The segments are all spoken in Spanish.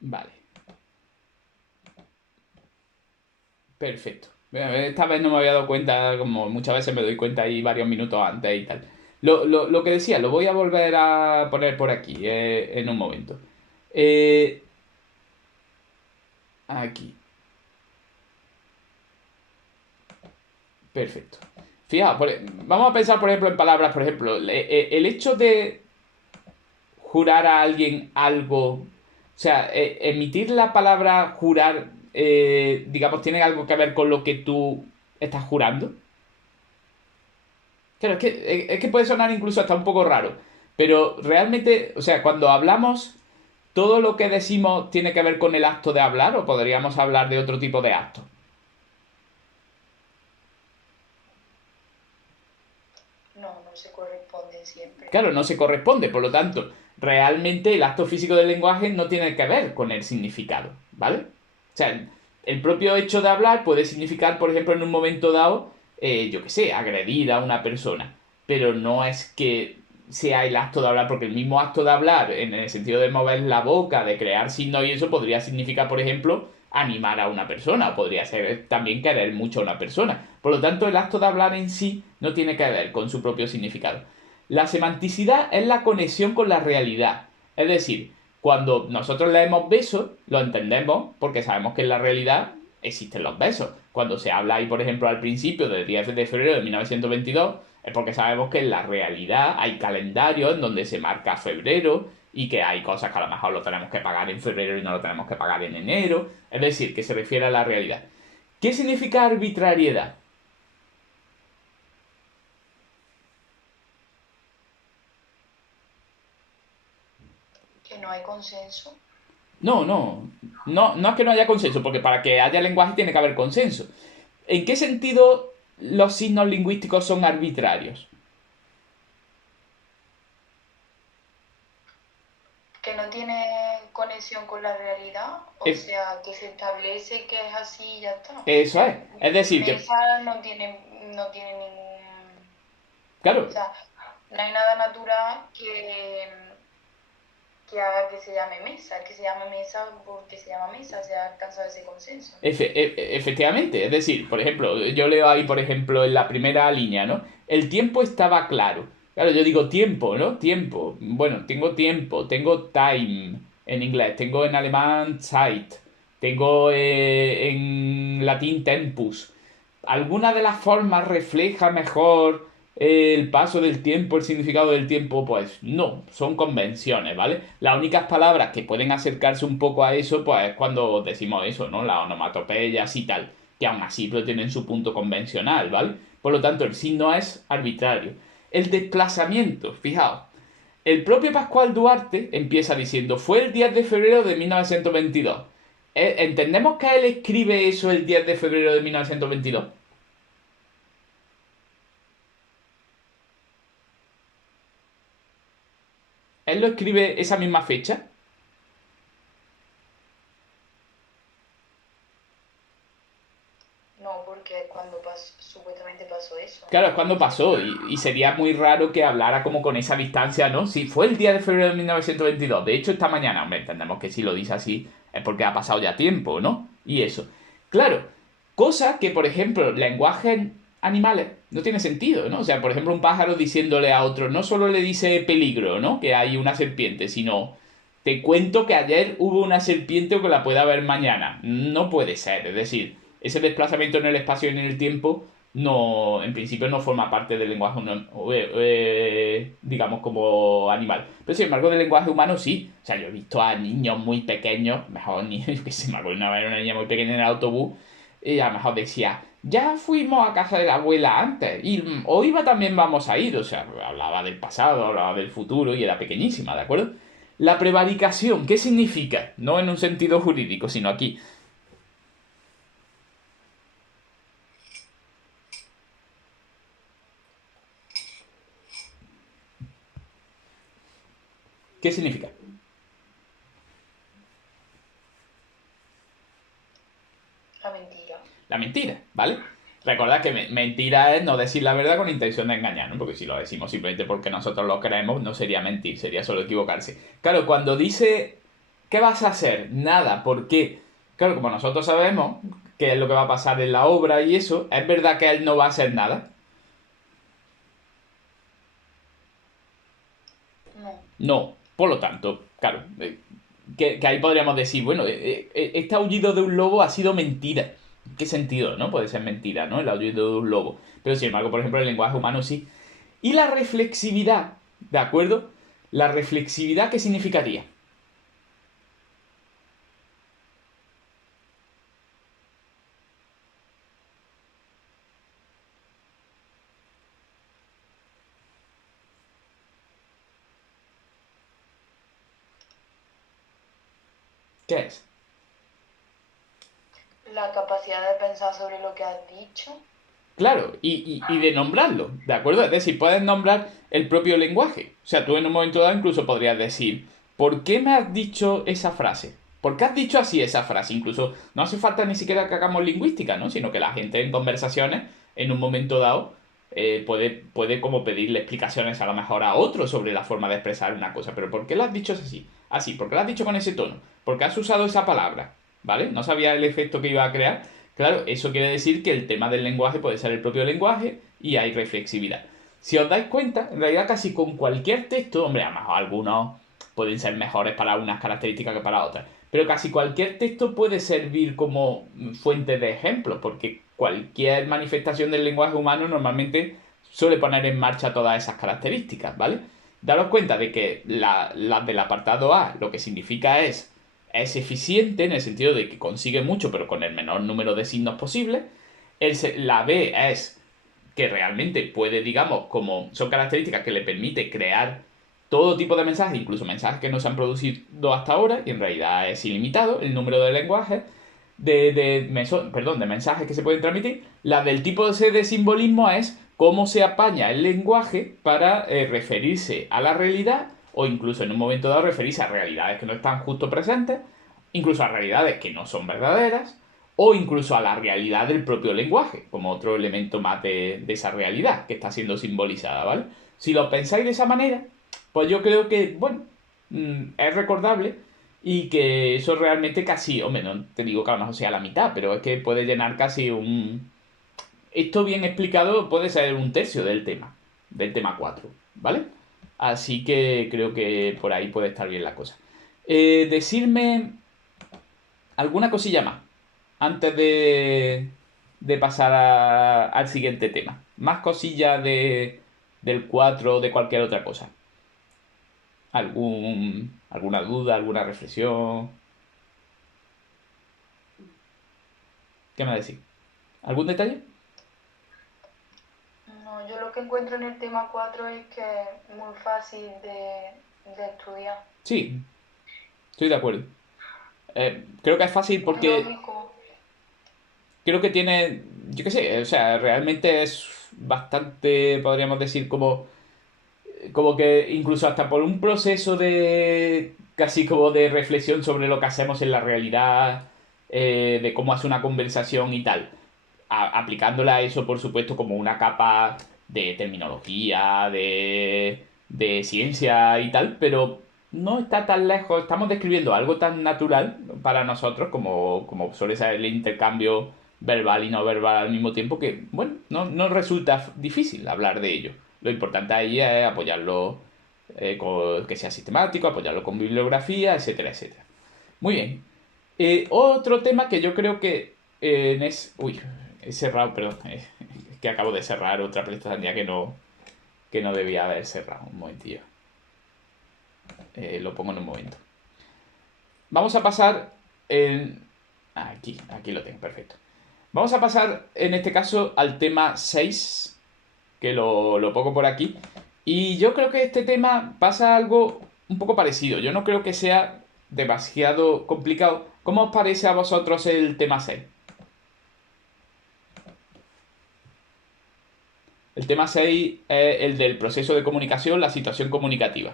Vale, perfecto. Esta vez no me había dado cuenta, como muchas veces me doy cuenta ahí varios minutos antes y tal. Lo que decía, lo voy a volver a poner por aquí en un momento. Eh, aquí, perfecto. Fijaos, vamos a pensar, por ejemplo, en palabras, por ejemplo, el hecho de jurar a alguien algo, o sea, emitir la palabra jurar, digamos, tiene algo que ver con lo que tú estás jurando. Claro, es que puede sonar incluso hasta un poco raro, pero realmente, o sea, cuando hablamos, todo lo que decimos tiene que ver con el acto de hablar o podríamos hablar de otro tipo de acto. No, no se corresponde siempre. Claro, no se corresponde, por lo tanto, realmente el acto físico del lenguaje no tiene que ver con el significado, ¿vale? O sea, el propio hecho de hablar puede significar, por ejemplo, en un momento dado, yo qué sé, agredir a una persona, pero no es que sea el acto de hablar, porque el mismo acto de hablar, en el sentido de mover la boca, de crear signos y eso, podría significar, por ejemplo, animar a una persona, o podría ser también querer mucho a una persona. Por lo tanto, el acto de hablar en sí no tiene que ver con su propio significado. La semanticidad es la conexión con la realidad. Es decir, cuando nosotros leemos besos, lo entendemos porque sabemos que en la realidad existen los besos. Cuando se habla ahí, por ejemplo, al principio del 10 de febrero de 1922, es porque sabemos que en la realidad hay calendarios en donde se marca febrero y que hay cosas que a lo mejor lo tenemos que pagar en febrero y no lo tenemos que pagar en enero. Es decir, que se refiere a la realidad. ¿Qué significa arbitrariedad? Que no hay consenso. No, no, no es que no haya consenso, porque para que haya lenguaje tiene que haber consenso. ¿En qué sentido los signos lingüísticos son arbitrarios? Que no tiene conexión con la realidad, o Es- sea, que se establece que es así y ya está. Eso es. Es decir, que, Mesa no tiene ningún... O claro, sea, no hay nada natural que haga que se llame mesa, que se llame mesa porque se llama mesa, se ha alcanzado ese consenso. efectivamente. Es decir, por ejemplo, yo leo ahí, por ejemplo, en la primera línea, ¿no? El tiempo estaba claro. Claro, yo digo tiempo, ¿no? Tiempo. Bueno, tengo tiempo, tengo time en inglés, tengo en alemán Zeit, tengo en latín tempus. ¿Alguna de las formas refleja mejor el paso del tiempo, el significado del tiempo? Pues no, son convenciones, ¿vale? Las únicas palabras que pueden acercarse un poco a eso, pues es cuando decimos eso, ¿no? Las onomatopeyas y tal, que aún así pero tienen su punto convencional, ¿vale? Por lo tanto, el signo es arbitrario. El desplazamiento, fijaos, el propio Pascual Duarte empieza diciendo, fue el 10 de febrero de 1922. ¿Entendemos que él escribe eso el 10 de febrero de 1922? Él lo escribe esa misma fecha. No, porque cuando supuestamente pasó eso, Claro, es cuando pasó y sería muy raro que hablara como con esa distancia, ¿no? Sí, fue el día de febrero de 1922. De hecho, esta mañana, hombre, entendemos que si lo dice así es porque ha pasado ya tiempo, ¿no? Y eso. Claro, cosa que, por ejemplo, lenguajes animales no tiene sentido, ¿no? O sea, por ejemplo, un pájaro diciéndole a otro, no solo le dice peligro, ¿no? Que hay una serpiente, sino te cuento que ayer hubo una serpiente o que la pueda haber mañana. No puede ser, es decir, ese desplazamiento en el espacio y en el tiempo no, en principio no forma parte del lenguaje, digamos, como animal. Pero sin embargo, del lenguaje humano sí. O sea, yo he visto a niños muy pequeños, mejor niños, yo que sé, me acuerdo una vez una niña muy pequeña en el autobús, y a lo mejor decía, ya fuimos a casa de la abuela antes, y hoy también vamos a ir. O sea, hablaba del pasado, hablaba del futuro, y era pequeñísima, ¿de acuerdo? La prevaricación, ¿qué significa? No en un sentido jurídico, sino aquí. ¿Qué significa? la mentira. La mentira, ¿vale? Recordad que mentira es no decir la verdad con intención de engañar, ¿no? Porque si lo decimos simplemente porque nosotros lo creemos, no sería mentir, sería solo equivocarse. Claro, cuando dice ¿Qué vas a hacer? Nada, ¿por qué? Claro, como nosotros sabemos qué es lo que va a pasar en la obra y eso, es verdad que él no va a hacer nada. No. No, por lo tanto, claro, que ahí podríamos decir, bueno, este aullido de un lobo ha sido mentira. ¿En qué sentido, no? Puede ser mentira, ¿no? El aullido de un lobo. Pero sin embargo, por ejemplo, el lenguaje humano sí. Y la reflexividad, ¿de acuerdo? La reflexividad, ¿qué significaría? ¿Qué es? La capacidad de pensar sobre lo que has dicho. Claro, y de nombrarlo, ¿de acuerdo? Es decir, puedes nombrar el propio lenguaje. O sea, tú en un momento dado incluso podrías decir, ¿por qué me has dicho esa frase? ¿Por qué has dicho así esa frase? Incluso no hace falta ni siquiera que hagamos lingüística, ¿no? Sino que la gente en conversaciones, en un momento dado, puede como pedirle explicaciones a lo mejor a otro sobre la forma de expresar una cosa. Pero ¿por qué lo has dicho así? Así, ¿por qué lo has dicho con ese tono? ¿Por qué has usado esa palabra? ¿Vale? No sabía el efecto que iba a crear. Claro, eso quiere decir que el tema del lenguaje puede ser el propio lenguaje y hay reflexividad. Si os dais cuenta, en realidad casi con cualquier texto, hombre, a lo mejor algunos pueden ser mejores para unas características que para otras, pero casi cualquier texto puede servir como fuente de ejemplos, porque cualquier manifestación del lenguaje humano normalmente suele poner en marcha todas esas características, ¿vale? Daros cuenta de que la del apartado A lo que significa es eficiente en el sentido de que consigue mucho pero con el menor número de signos posible. La B es que realmente puede, digamos, como son características que le permite crear todo tipo de mensajes, incluso mensajes que no se han producido hasta ahora, y en realidad es ilimitado el número de lenguajes, de mensajes que se pueden transmitir. La del tipo C de simbolismo es cómo se apaña el lenguaje para referirse a la realidad o incluso en un momento dado referirse a realidades que no están justo presentes, incluso a realidades que no son verdaderas, o incluso a la realidad del propio lenguaje, como otro elemento más de esa realidad que está siendo simbolizada, ¿vale? Si lo pensáis de esa manera, pues yo creo que, bueno, es recordable y que eso realmente casi, hombre, no te digo que a lo mejor sea la mitad, pero es que puede llenar casi un... Esto bien explicado puede ser un tercio del tema 4, ¿vale? Así que creo que por ahí puede estar bien la cosa. Decirme alguna cosilla más antes de pasar al siguiente tema. Más cosillas del 4 o de cualquier otra cosa. ¿Alguna duda, alguna reflexión? ¿Qué me decís? ¿Algún detalle? No, yo lo que encuentro en el tema 4 es que es muy fácil de estudiar. Sí, estoy de acuerdo. Creo que es fácil Muy porque lógico. creo que tiene, yo qué sé, o sea, realmente es bastante, podríamos decir, como que incluso hasta por un proceso de casi como de reflexión sobre lo que hacemos en la realidad, de cómo hace una conversación y tal, aplicándola a eso, por supuesto, como una capa de terminología, de ciencia y tal, pero no está tan lejos, estamos describiendo algo tan natural para nosotros como suele ser el intercambio verbal y no verbal al mismo tiempo que, bueno, no resulta difícil hablar de ello. Lo importante ahí es apoyarlo que sea sistemático, apoyarlo con bibliografía, etcétera, etcétera. Muy bien. Otro tema que yo creo que uy, he cerrado, perdón. Es que acabo de cerrar otra pestaña que no debía haber cerrado. Un momentillo. Lo pongo en un momento. Vamos a pasar en... Aquí lo tengo, perfecto. Vamos a pasar en este caso al tema 6 que lo pongo por aquí. Y yo creo que este tema pasa algo un poco parecido. Yo no creo que sea demasiado complicado. ¿Cómo os parece a vosotros el tema 6? El tema 6 es el del proceso de comunicación, la situación comunicativa.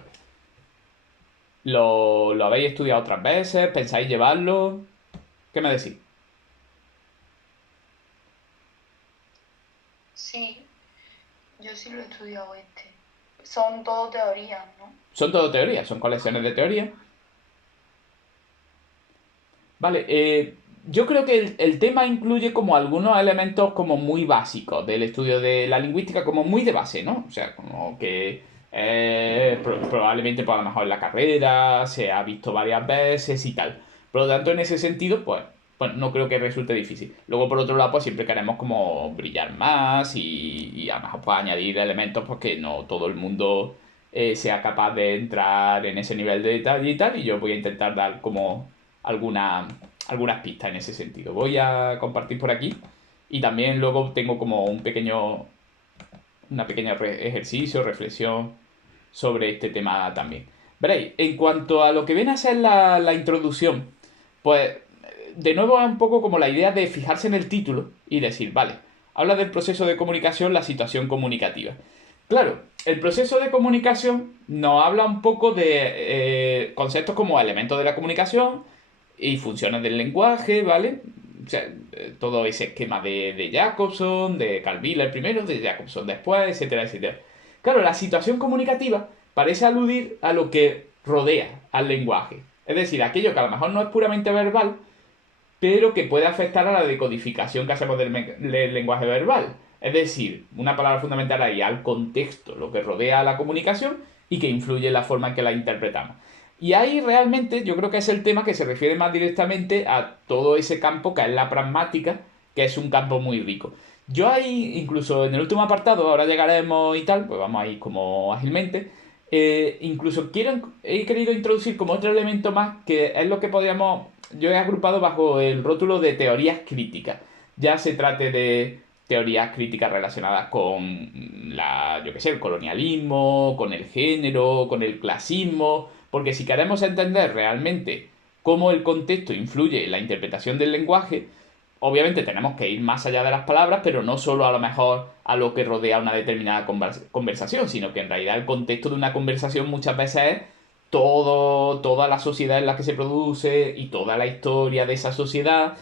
¿Lo habéis estudiado otras veces? ¿Pensáis llevarlo? ¿Qué me decís? Sí, yo sí lo he estudiado este. Son todo teorías, ¿no? Son todo teorías, son colecciones de teorías. Vale, yo creo que el tema incluye como algunos elementos como muy básicos del estudio de la lingüística, como muy de base, ¿no? O sea, como que probablemente pues, a lo mejor en la carrera se ha visto varias veces y tal. Por lo tanto, en ese sentido, pues, bueno, no creo que resulte difícil. Luego, por otro lado, pues siempre queremos como brillar más y a lo mejor pues, añadir elementos porque no todo el mundo sea capaz de entrar en ese nivel de detalle y tal. Y yo voy a intentar dar como alguna, algunas pistas en ese sentido. Voy a compartir por aquí y también luego tengo como una pequeña ejercicio, reflexión sobre este tema también. Veréis, en cuanto a lo que viene a ser la introducción, pues de nuevo es un poco como la idea de fijarse en el título y decir, vale, habla del proceso de comunicación, la situación comunicativa. Claro, el proceso de comunicación nos habla un poco de conceptos como elementos de la comunicación y funciones del lenguaje, ¿vale? O sea, todo ese esquema de Jacobson, de Carl Wheeler primero, de Jacobson después, etcétera, etcétera. Claro, la situación comunicativa parece aludir a lo que rodea al lenguaje. Es decir, aquello que a lo mejor no es puramente verbal, pero que puede afectar a la decodificación que hacemos del lenguaje verbal. Es decir, una palabra fundamental ahí al contexto, lo que rodea a la comunicación y que influye en la forma en que la interpretamos. Y ahí realmente yo creo que es el tema que se refiere más directamente a todo ese campo que es la pragmática, que es un campo muy rico. Yo ahí, incluso en el último apartado, ahora llegaremos y tal, pues vamos a ir como ágilmente, incluso he querido introducir como otro elemento más que es lo que podríamos, yo he agrupado bajo el rótulo de teorías críticas. Ya se trate de teorías críticas relacionadas con yo qué sé, el colonialismo, con el género, con el clasismo, porque si queremos entender realmente cómo el contexto influye en la interpretación del lenguaje, obviamente tenemos que ir más allá de las palabras, pero no solo a lo mejor a lo que rodea una determinada conversación, sino que en realidad el contexto de una conversación muchas veces es toda la sociedad en la que se produce y toda la historia de esa sociedad.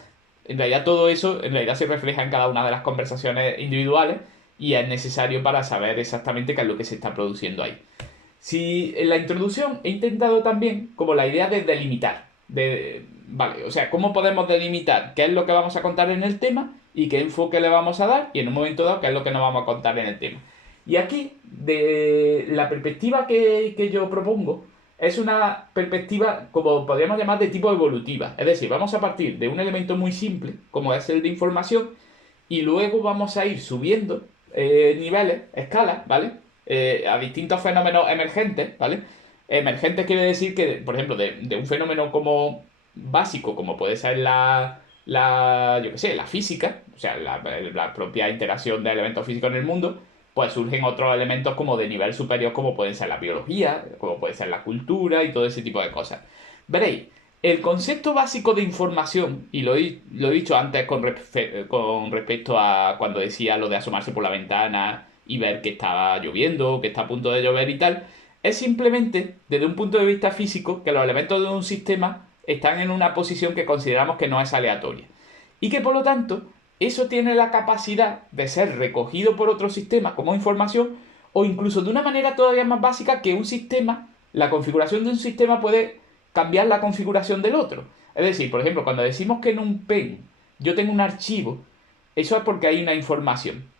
En realidad todo eso en realidad se refleja en cada una de las conversaciones individuales y es necesario para saber exactamente qué es lo que se está produciendo ahí. Si en la introducción he intentado también como la idea de delimitar, vale, o sea, cómo podemos delimitar qué es lo que vamos a contar en el tema y qué enfoque le vamos a dar y en un momento dado qué es lo que nos vamos a contar en el tema. Y aquí, de la perspectiva que yo propongo, es una perspectiva, como podríamos llamar, de tipo evolutiva. Es decir, vamos a partir de un elemento muy simple, como es el de información, y luego vamos a ir subiendo niveles, escalas, ¿vale? A distintos fenómenos emergentes, ¿vale? Emergentes quiere decir que, por ejemplo, de un fenómeno como básico, como puede ser yo qué sé, la física, o sea, la propia interacción de elementos físicos en el mundo, pues surgen otros elementos como de nivel superior, como pueden ser la biología, como puede ser la cultura y todo ese tipo de cosas. Veréis, el concepto básico de información, y lo he dicho antes con respecto a cuando decía lo de asomarse por la ventana y ver que estaba lloviendo, que está a punto de llover y tal, es simplemente, desde un punto de vista físico, que los elementos de un sistema están en una posición que consideramos que no es aleatoria. Y que por lo tanto, eso tiene la capacidad de ser recogido por otro sistema como información, o incluso de una manera todavía más básica que un sistema, la configuración de un sistema puede cambiar la configuración del otro. Es decir, por ejemplo, cuando decimos que en un pen yo tengo un archivo, eso es porque hay una información.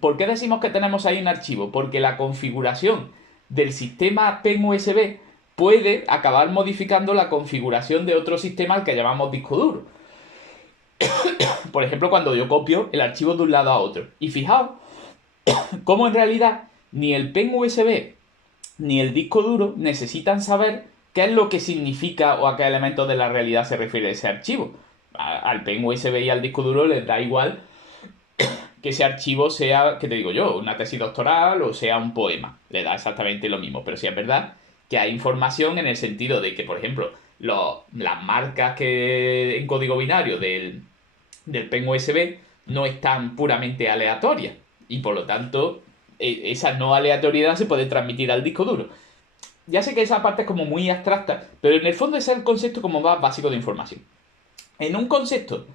¿Por qué decimos que tenemos ahí un archivo? Porque la configuración del sistema PEN USB puede acabar modificando la configuración de otro sistema al que llamamos disco duro. Por ejemplo, cuando yo copio el archivo de un lado a otro. Y fijaos cómo en realidad ni el PEN USB ni el disco duro necesitan saber qué es lo que significa o a qué elementos de la realidad se refiere ese archivo. Al PEN USB y al disco duro les da igual que ese archivo sea, ¿qué te digo yo? Una tesis doctoral o sea un poema. Le da exactamente lo mismo. Pero sí es verdad que hay información en el sentido de que, por ejemplo, las marcas que en código binario del PEN USB no están puramente aleatorias. Y por lo tanto, esa no aleatoriedad se puede transmitir al disco duro. Ya sé que esa parte es como muy abstracta, pero en el fondo ese es el concepto como más básico de información. En un concepto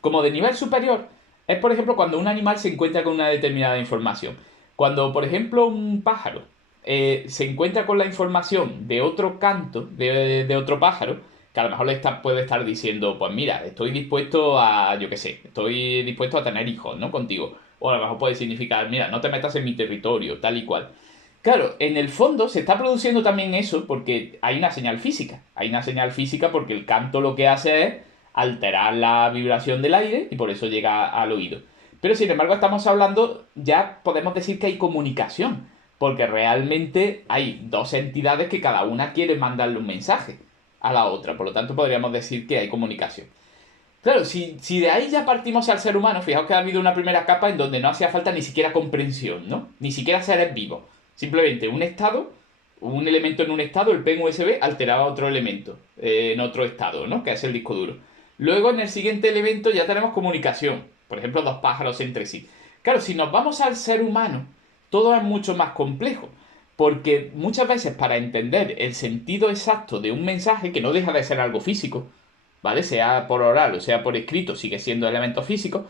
como de nivel superior, es por ejemplo cuando un animal se encuentra con una determinada información. Cuando, por ejemplo, un pájaro se encuentra con la información de otro canto, de otro pájaro, que a lo mejor puede estar diciendo, pues mira, estoy dispuesto a, yo qué sé, estoy dispuesto a tener hijos, ¿no? Contigo. O a lo mejor puede significar, mira, no te metas en mi territorio, tal y cual. Claro, en el fondo se está produciendo también eso porque hay una señal física. Hay una señal física porque el canto lo que hace es alterar la vibración del aire y por eso llega al oído. Pero sin embargo estamos hablando, ya podemos decir que hay comunicación, porque realmente hay dos entidades que cada una quiere mandarle un mensaje a la otra, por lo tanto podríamos decir que hay comunicación. Claro, si de ahí ya partimos al ser humano, fijaos que ha habido una primera capa en donde no hacía falta ni siquiera comprensión, ¿no? Ni siquiera seres vivos. Simplemente un estado, un elemento en un estado, el pen USB, alteraba otro elemento en otro estado, ¿no? Que es el disco duro. Luego en el siguiente elemento ya tenemos comunicación. Por ejemplo, dos pájaros entre sí. Claro, si nos vamos al ser humano, todo es mucho más complejo. Porque muchas veces para entender el sentido exacto de un mensaje, que no deja de ser algo físico, ¿vale? Sea por oral o sea por escrito, sigue siendo elemento físico,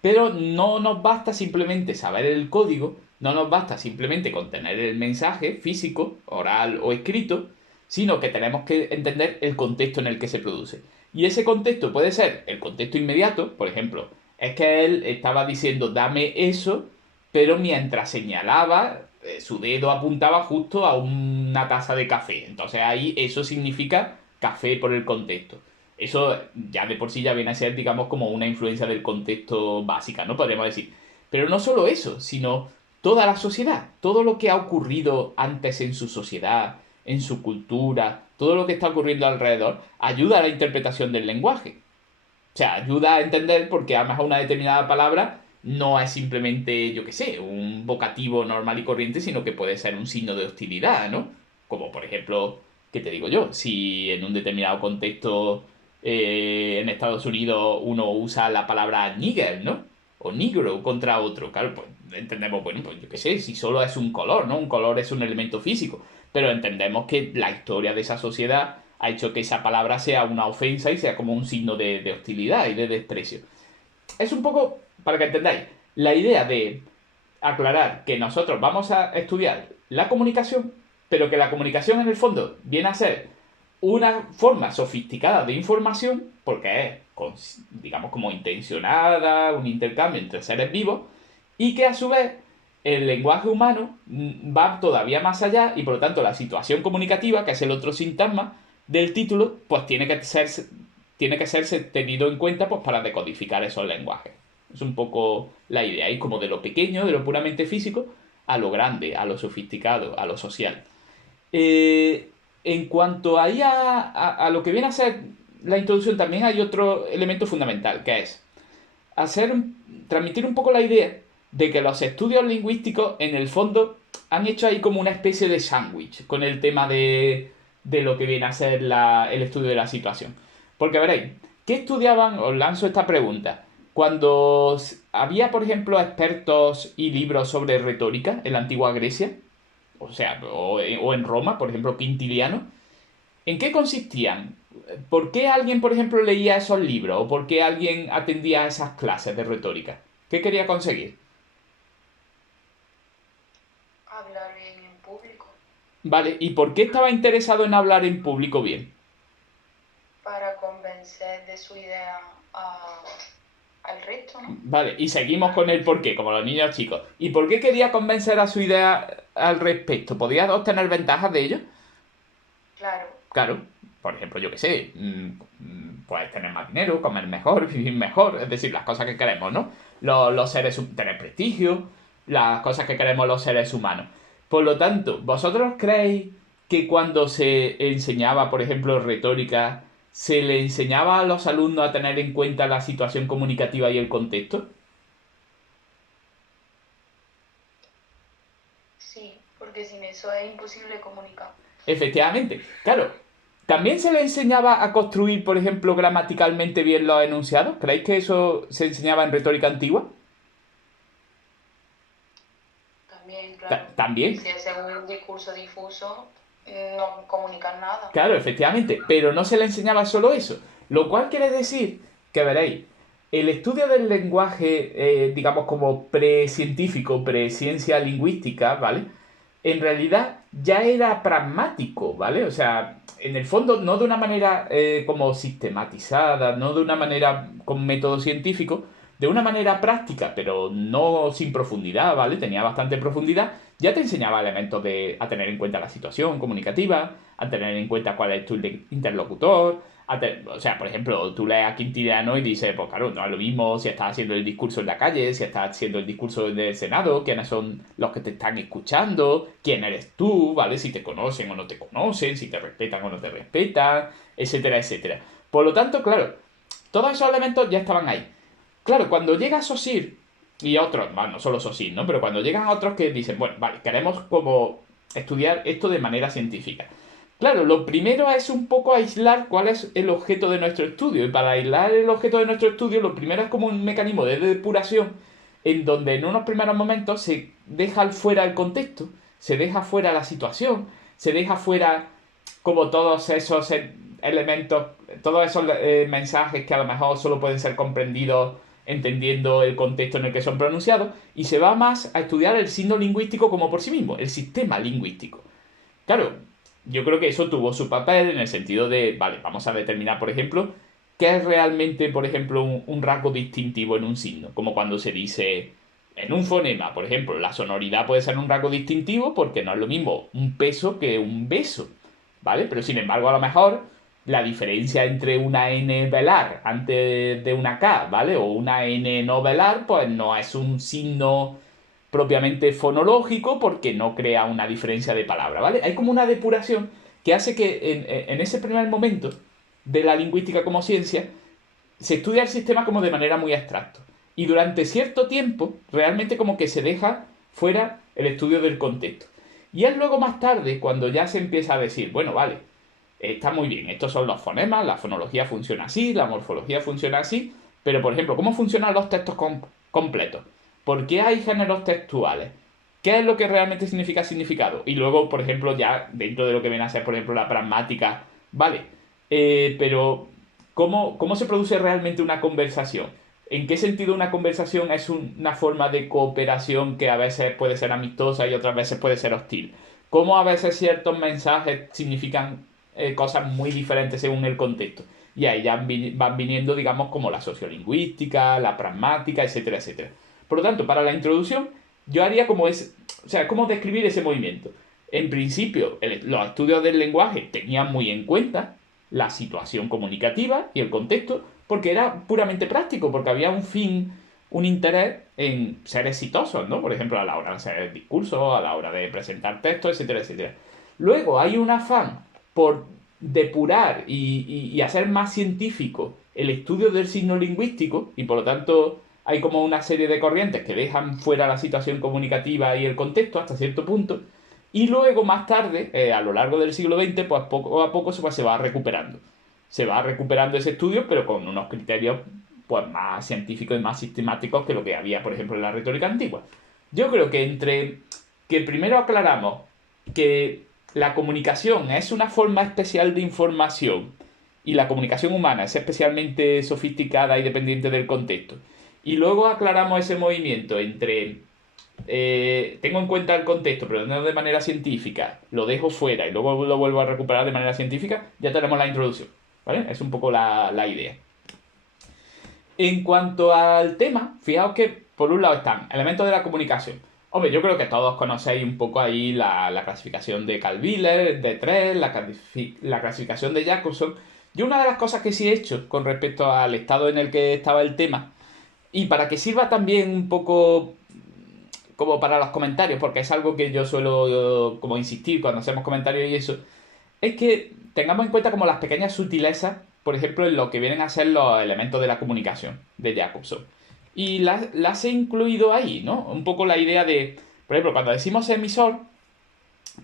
pero no nos basta simplemente saber el código, no nos basta simplemente con tener el mensaje físico, oral o escrito, sino que tenemos que entender el contexto en el que se produce. Y ese contexto puede ser el contexto inmediato, por ejemplo, es que él estaba diciendo dame eso, pero mientras señalaba, su dedo apuntaba justo a una taza de café. Entonces ahí eso significa café por el contexto. Eso ya de por sí ya viene a ser, digamos, como una influencia del contexto básica, ¿no? Podríamos decir. Pero no solo eso, sino toda la sociedad, todo lo que ha ocurrido antes en su sociedad, en su cultura, todo lo que está ocurriendo alrededor, ayuda a la interpretación del lenguaje. O sea, ayuda a entender porque a lo mejor una determinada palabra no es simplemente, yo qué sé, un vocativo normal y corriente, sino que puede ser un signo de hostilidad, ¿no? Como por ejemplo, ¿qué te digo yo? Si en un determinado contexto en Estados Unidos uno usa la palabra nigger, ¿no? O negro contra otro, claro, pues entendemos, bueno, pues yo qué sé, si solo es un color, ¿no? Un color es un elemento físico, pero entendemos que la historia de esa sociedad ha hecho que esa palabra sea una ofensa y sea como un signo de hostilidad y de desprecio. Es un poco, para que entendáis, la idea de aclarar que nosotros vamos a estudiar la comunicación, pero que la comunicación en el fondo viene a ser una forma sofisticada de información, porque es, digamos, como intencionada, un intercambio entre seres vivos, y que a su vez el lenguaje humano va todavía más allá y por lo tanto la situación comunicativa, que es el otro sintagma del título, pues tiene que serse tenido en cuenta pues, para decodificar esos lenguajes. Es un poco la idea, y como de lo pequeño, de lo puramente físico, a lo grande, a lo sofisticado, a lo social. En cuanto ahí a lo que viene a ser la introducción, también hay otro elemento fundamental, que es transmitir un poco la idea de que los estudios lingüísticos, en el fondo, han hecho ahí como una especie de sándwich con el tema de lo que viene a ser el estudio de la situación. Porque veréis, ¿qué estudiaban? Os lanzo esta pregunta. Cuando había, por ejemplo, expertos y libros sobre retórica en la antigua Grecia, o sea, o en Roma, por ejemplo, Quintiliano, ¿en qué consistían? ¿Por qué alguien, por ejemplo, leía esos libros? ¿O por qué alguien atendía a esas clases de retórica? ¿Qué quería conseguir? Hablar bien en público Vale, ¿y por qué estaba interesado en hablar en público bien? para convencer de su idea al resto, ¿no? Vale, y seguimos con el por qué, como los niños chicos. ¿Y por qué quería convencer a su idea al respecto? ¿Podía obtener ventajas de ello? Claro, Claro, por ejemplo, yo qué sé, puedes tener más dinero, comer mejor, vivir mejor, es decir, las cosas que queremos, ¿no? Los seres, tener prestigio, las cosas que queremos los seres humanos. Por lo tanto, ¿vosotros creéis que cuando se enseñaba, por ejemplo, retórica, se le enseñaba a los alumnos a tener en cuenta la situación comunicativa y el contexto? sí, porque sin eso es imposible comunicar. Efectivamente, claro. ¿También se le enseñaba a construir, por ejemplo, gramaticalmente bien los enunciados? ¿Creéis que eso se enseñaba en retórica antigua? También, claro, También. si es un discurso difuso, no comunican nada. Claro, efectivamente. Pero no se le enseñaba solo eso. Lo cual quiere decir que veréis, el estudio del lenguaje, digamos como pre-científico, pre-ciencia lingüística, ¿vale? en realidad ya era pragmático, ¿vale? O sea, en el fondo no de una manera como sistematizada, no de una manera con método científico, de una manera práctica, pero no sin profundidad, ¿vale? Tenía bastante profundidad. Ya te enseñaba elementos de a tener en cuenta la situación comunicativa, a tener en cuenta cuál es tu interlocutor, o sea, por ejemplo, tú lees a Quintiliano y dices, pues claro, no es lo mismo si estás haciendo el discurso en la calle, si estás haciendo el discurso en el Senado, quiénes son los que te están escuchando, quién eres tú, ¿vale? Si te conocen o no te conocen, si te respetan o no te respetan, etcétera, etcétera. Por lo tanto, claro, todos esos elementos ya estaban ahí. Claro, cuando llega Saussure y otros, bueno, no solo Saussure, ¿no? Pero cuando llegan otros que dicen, bueno, vale, queremos como estudiar esto de manera científica. Claro, lo primero es un poco aislar cuál es el objeto de nuestro estudio. Y para aislar el objeto de nuestro estudio, lo primero es como un mecanismo de depuración en donde en unos primeros momentos se deja fuera el contexto, se deja fuera la situación, se deja fuera como todos esos elementos, todos esos mensajes que a lo mejor solo pueden ser comprendidos entendiendo el contexto en el que son pronunciados, y se va más a estudiar el signo lingüístico como por sí mismo, el sistema lingüístico. Claro, yo creo que eso tuvo su papel en el sentido de, vale, vamos a determinar, por ejemplo, qué es realmente, por ejemplo, un rasgo distintivo en un signo, como cuando se dice en un fonema, por ejemplo, la sonoridad puede ser un rasgo distintivo porque no es lo mismo un peso que un beso, ¿vale? Pero sin embargo, a lo mejor la diferencia entre una N velar antes de una K, ¿vale? O una N no velar, pues no es un signo propiamente fonológico porque no crea una diferencia de palabra, ¿vale? Hay como una depuración que hace que en ese primer momento de la lingüística como ciencia se estudia el sistema como de manera muy abstracta. Y durante cierto tiempo realmente como que se deja fuera el estudio del contexto. Y es luego más tarde cuando ya se empieza a decir, bueno, vale, está muy bien, estos son los fonemas, la fonología funciona así, la morfología funciona así, pero por ejemplo, ¿cómo funcionan los textos completos? ¿Por qué hay géneros textuales? ¿Qué es lo que realmente significa significado? Y luego, por ejemplo, ya dentro de lo que viene a ser, por ejemplo, la pragmática, vale, pero ¿cómo se produce realmente una conversación? ¿En qué sentido una conversación es una forma de cooperación que a veces puede ser amistosa y otras veces puede ser hostil? ¿Cómo a veces ciertos mensajes significan cosas muy diferentes según el contexto? Y ahí ya van viniendo, digamos, como la sociolingüística, la pragmática, etcétera, etcétera. Por lo tanto, para la introducción, yo haría como es, o sea, cómo describir ese movimiento. En principio, los estudios del lenguaje tenían muy en cuenta la situación comunicativa y el contexto, porque era puramente práctico, porque había un fin, un interés en ser exitosos, ¿no? Por ejemplo, a la hora de hacer discursos, a la hora de presentar textos, etcétera, etcétera. Luego hay un afán por depurar y hacer más científico el estudio del signo lingüístico, y por lo tanto hay como una serie de corrientes que dejan fuera la situación comunicativa y el contexto hasta cierto punto, y luego más tarde, a lo largo del siglo XX, pues poco a poco se va recuperando. Se va recuperando ese estudio, pero con unos criterios pues más científicos y más sistemáticos que lo que había, por ejemplo, en la retórica antigua. Yo creo que entre que primero aclaramos que la comunicación es una forma especial de información y la comunicación humana es especialmente sofisticada y dependiente del contexto, y luego aclaramos ese movimiento entre tengo en cuenta el contexto, pero no de manera científica, lo dejo fuera y luego lo vuelvo a recuperar de manera científica, ya tenemos la introducción, ¿vale? Es un poco la idea. En cuanto al tema, fijaos que por un lado están elementos de la comunicación. Hombre, yo creo que todos conocéis un poco ahí la clasificación de Cahlwiller, de tres, la clasificación de Jacobson. Y una de las cosas que sí he hecho con respecto al estado en el que estaba el tema, y para que sirva también un poco como para los comentarios, porque es algo que yo suelo como insistir cuando hacemos comentarios y eso, es que tengamos en cuenta como las pequeñas sutilezas, por ejemplo, en lo que vienen a ser los elementos de la comunicación de Jacobson. Y las he incluido ahí, ¿no? Un poco la idea de, por ejemplo, cuando decimos emisor,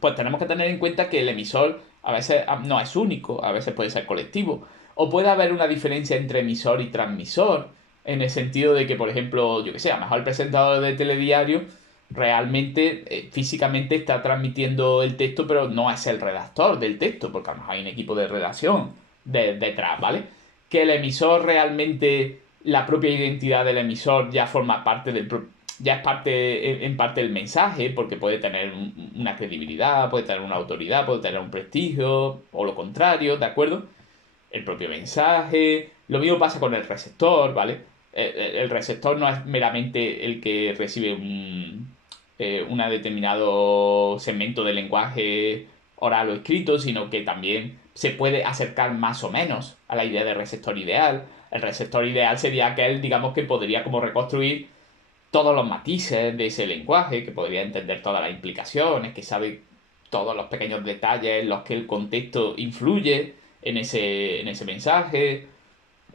pues tenemos que tener en cuenta que el emisor a veces no es único, a veces puede ser colectivo, o puede haber una diferencia entre emisor y transmisor, en el sentido de que, por ejemplo, yo que sé, a lo mejor el presentador de telediario realmente, físicamente está transmitiendo el texto, pero no es el redactor del texto, porque a lo mejor hay un equipo de redacción detrás, ¿vale? Que el emisor realmente, la propia identidad del emisor ya forma parte ya es parte, en parte del mensaje, porque puede tener una credibilidad, puede tener una autoridad, puede tener un prestigio, o lo contrario, ¿de acuerdo? El propio mensaje. Lo mismo pasa con el receptor, ¿vale? El receptor no es meramente el que recibe un determinado segmento de lenguaje oral o escrito, sino que también se puede acercar más o menos a la idea de receptor ideal. El receptor ideal sería aquel, digamos, que podría como reconstruir todos los matices de ese lenguaje, que podría entender todas las implicaciones, que sabe todos los pequeños detalles en los que el contexto influye en ese mensaje,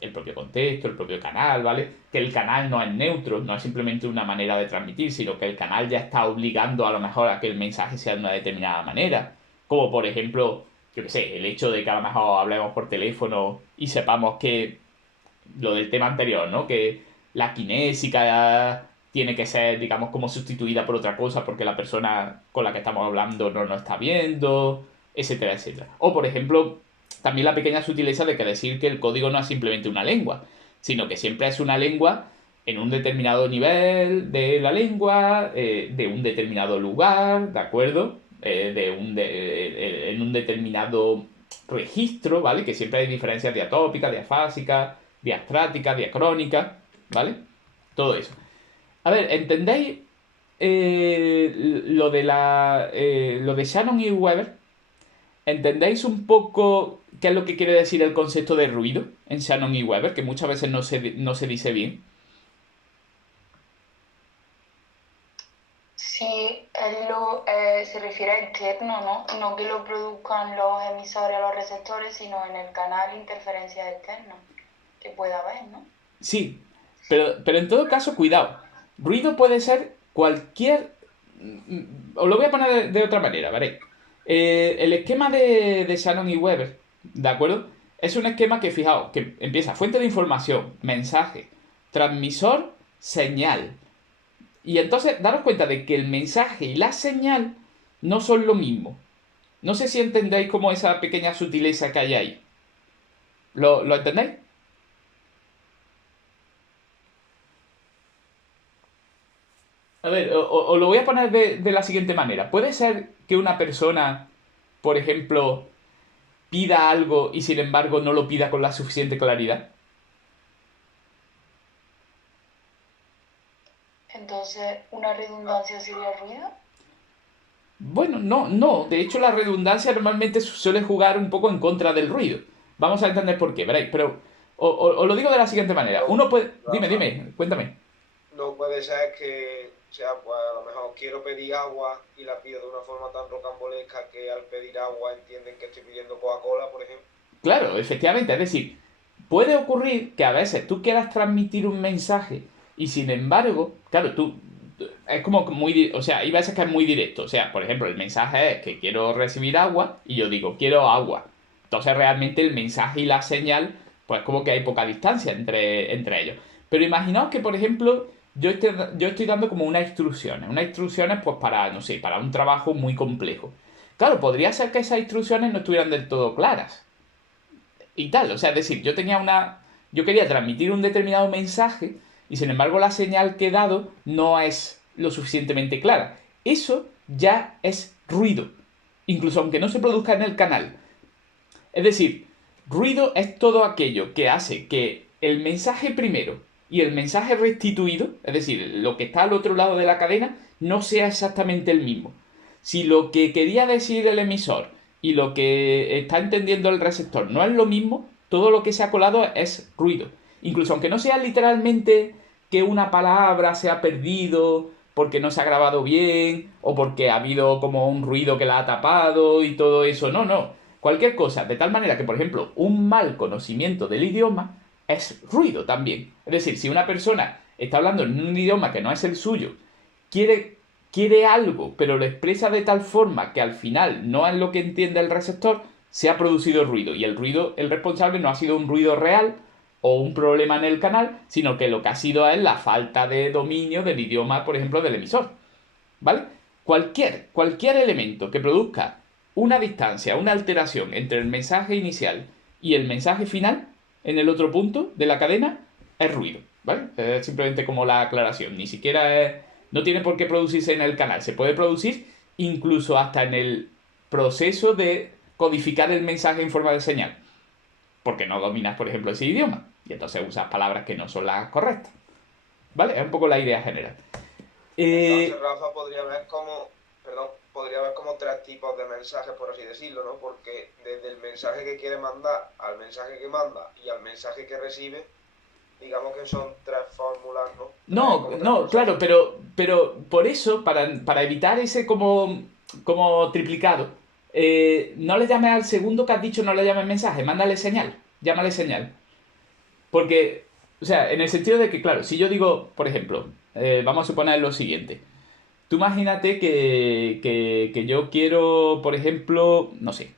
el propio contexto, el propio canal, ¿vale? Que el canal no es neutro, no es simplemente una manera de transmitir, sino que el canal ya está obligando a lo mejor a que el mensaje sea de una determinada manera. Como por ejemplo, yo qué sé, el hecho de que a lo mejor hablemos por teléfono y sepamos que lo del tema anterior, ¿no? Que la kinésica tiene que ser, digamos, como sustituida por otra cosa porque la persona con la que estamos hablando no nos está viendo, etcétera, etcétera. O, por ejemplo, también la pequeña sutileza de que decir que el código no es simplemente una lengua, sino que siempre es una lengua en un determinado nivel de la lengua, de un determinado lugar, ¿de acuerdo? En un determinado registro, ¿vale? Que siempre hay diferencias diatópicas, diafásicas, diastrática, diacrónica, ¿vale? Todo eso. A ver, ¿entendéis lo de Shannon y Weber? ¿Entendéis un poco qué es lo que quiere decir el concepto de ruido en Shannon y Weber? Que muchas veces no se dice bien. Sí, se refiere a interno, ¿no? No que lo produzcan los emisores o los receptores, sino en el canal interferencias externas que pueda haber, ¿no? Sí, pero en todo caso, cuidado. Ruido puede ser cualquier... Os lo voy a poner de otra manera, ¿vale? El esquema de Shannon y Weber, ¿de acuerdo? Es un esquema que, fijaos, que empieza fuente de información, mensaje, transmisor, señal. Y entonces, daros cuenta de que el mensaje y la señal no son lo mismo. No sé si entendéis como esa pequeña sutileza que hay ahí. ¿Lo entendéis? A ver, os lo voy a poner de la siguiente manera. ¿Puede ser que una persona, por ejemplo, pida algo y sin embargo no lo pida con la suficiente claridad? Entonces, ¿una redundancia sería ruido? Bueno, no. De hecho, la redundancia normalmente suele jugar un poco en contra del ruido. Vamos a entender por qué, veréis. Pero os lo digo de la siguiente manera. No, Uno puede... Rafa, Cuéntame. no puede ser que, o sea, pues a lo mejor quiero pedir agua y la pido de una forma tan rocambolesca que al pedir agua entienden que estoy pidiendo Coca-Cola, por ejemplo. Claro, efectivamente. Es decir, puede ocurrir que a veces tú quieras transmitir un mensaje y sin embargo, claro, tú es como muy, o sea, hay veces que es muy directo. O sea, por ejemplo, el mensaje es que quiero recibir agua y yo digo, quiero agua. Entonces realmente el mensaje y la señal, pues como que hay poca distancia entre ellos. Pero imaginaos que, por ejemplo, yo estoy dando como unas instrucciones pues para, no sé, para un trabajo muy complejo. Claro, podría ser que esas instrucciones no estuvieran del todo claras y tal. O sea, es decir, yo quería transmitir un determinado mensaje y sin embargo la señal que he dado no es lo suficientemente clara. Eso ya es ruido, incluso aunque no se produzca en el canal. Es decir, ruido es todo aquello que hace que el mensaje primero y el mensaje restituido, es decir, lo que está al otro lado de la cadena, no sea exactamente el mismo. Si lo que quería decir el emisor y lo que está entendiendo el receptor no es lo mismo, todo lo que se ha colado es ruido. Incluso aunque no sea literalmente que una palabra se ha perdido porque no se ha grabado bien o porque ha habido como un ruido que la ha tapado y todo eso, no. Cualquier cosa, de tal manera que, por ejemplo, un mal conocimiento del idioma es ruido también. Es decir, si una persona está hablando en un idioma que no es el suyo, quiere, quiere algo, pero lo expresa de tal forma que al final no es lo que entiende el receptor, se ha producido ruido. Y el ruido, el responsable no ha sido un ruido real o un problema en el canal, sino que lo que ha sido es la falta de dominio del idioma, por ejemplo, del emisor. ¿Vale? Cualquier elemento que produzca una distancia, una alteración entre el mensaje inicial y el mensaje final, en el otro punto de la cadena, es ruido, ¿vale? Es simplemente como la aclaración, ni siquiera es No tiene por qué producirse en el canal. Se puede producir incluso hasta en el proceso de codificar el mensaje en forma de señal. Porque no dominas, por ejemplo, ese idioma. Y entonces usas palabras que no son las correctas. ¿Vale? Es un poco la idea general. Entonces, Rafa, podría haber como tres tipos de mensajes, por así decirlo, ¿no? Porque desde el mensaje que quiere mandar al mensaje que manda y al mensaje que recibe, digamos que son tres fórmulas, ¿no? No, claro, pero por eso, para evitar ese como triplicado, no le llames al segundo que has dicho, no le llames mensaje, mándale señal, llámale señal. Porque, o sea, en el sentido de que, claro, si yo digo, por ejemplo, vamos a suponer lo siguiente. Tú imagínate que yo quiero, por ejemplo, no sé,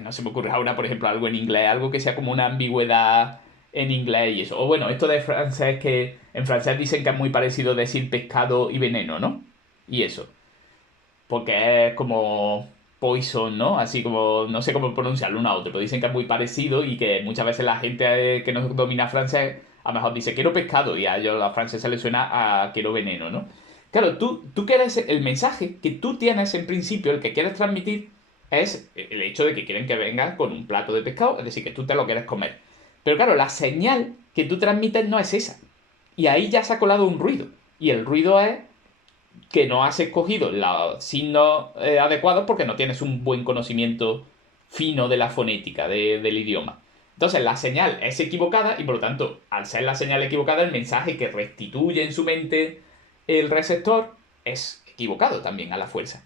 no se me ocurre ahora, por ejemplo, algo en inglés, algo que sea como una ambigüedad en inglés y eso. O bueno, esto de francés, que en francés dicen que es muy parecido decir pescado y veneno, ¿no? Y eso. Porque es como poison, ¿no? Así como, no sé cómo pronunciarlo uno a otro, pero dicen que es muy parecido y que muchas veces la gente que no domina francés a lo mejor dice quiero pescado y a ellos a francesa le suena a quiero veneno, ¿no? Claro, tú quieres, el mensaje que tú tienes en principio, el que quieres transmitir, es el hecho de que quieren que vengas con un plato de pescado, es decir, que tú te lo quieres comer. Pero claro, la señal que tú transmites no es esa. Y ahí ya se ha colado un ruido. Y el ruido es que no has escogido los signos adecuados porque no tienes un buen conocimiento fino de la fonética del idioma. Entonces la señal es equivocada y por lo tanto, al ser la señal equivocada, el mensaje que restituye en su mente el receptor es equivocado también a la fuerza.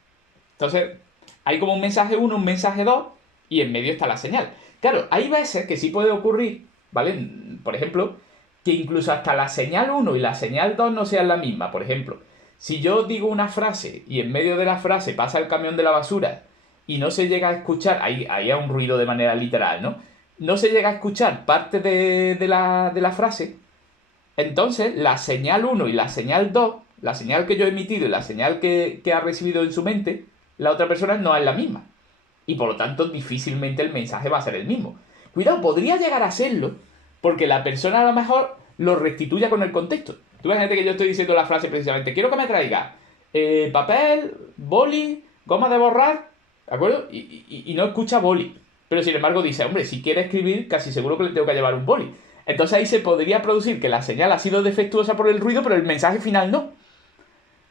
Entonces, hay como un mensaje 1, un mensaje 2 y en medio está la señal. Claro, hay veces que sí puede ocurrir, ¿vale? Por ejemplo, que incluso hasta la señal 1 y la señal 2 no sean la misma. Por ejemplo, si yo digo una frase y en medio de la frase pasa el camión de la basura y no se llega a escuchar, ahí hay un ruido de manera literal, ¿no? No se llega a escuchar parte de la frase, entonces la señal 1 y la señal 2, la señal que yo he emitido y la señal que ha recibido en su mente, la otra persona no es la misma. Y por lo tanto difícilmente el mensaje va a ser el mismo. Cuidado, podría llegar a serlo, porque la persona a lo mejor lo restituya con el contexto. Tú imagínate que yo estoy diciendo la frase precisamente, quiero que me traiga papel, boli, goma de borrar, ¿de acuerdo? Y no escucha boli. Pero sin embargo dice, hombre, si quiere escribir, casi seguro que le tengo que llevar un boli. Entonces ahí se podría producir que la señal ha sido defectuosa por el ruido, pero el mensaje final no.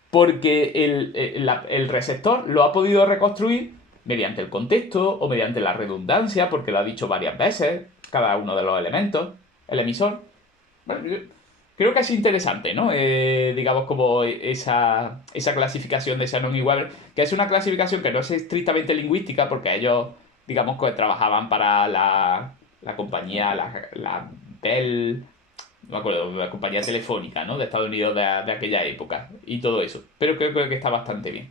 Porque el receptor lo ha podido reconstruir mediante el contexto o mediante la redundancia, porque lo ha dicho varias veces, cada uno de los elementos, el emisor. Bueno, yo creo que es interesante, ¿no? Digamos como esa clasificación de Shannon y Weber, que es una clasificación que no es estrictamente lingüística, porque ellos, digamos, que trabajaban para la compañía, la Bell, no me acuerdo, la compañía telefónica, ¿no? De Estados Unidos de aquella época y todo eso. Pero creo que está bastante bien.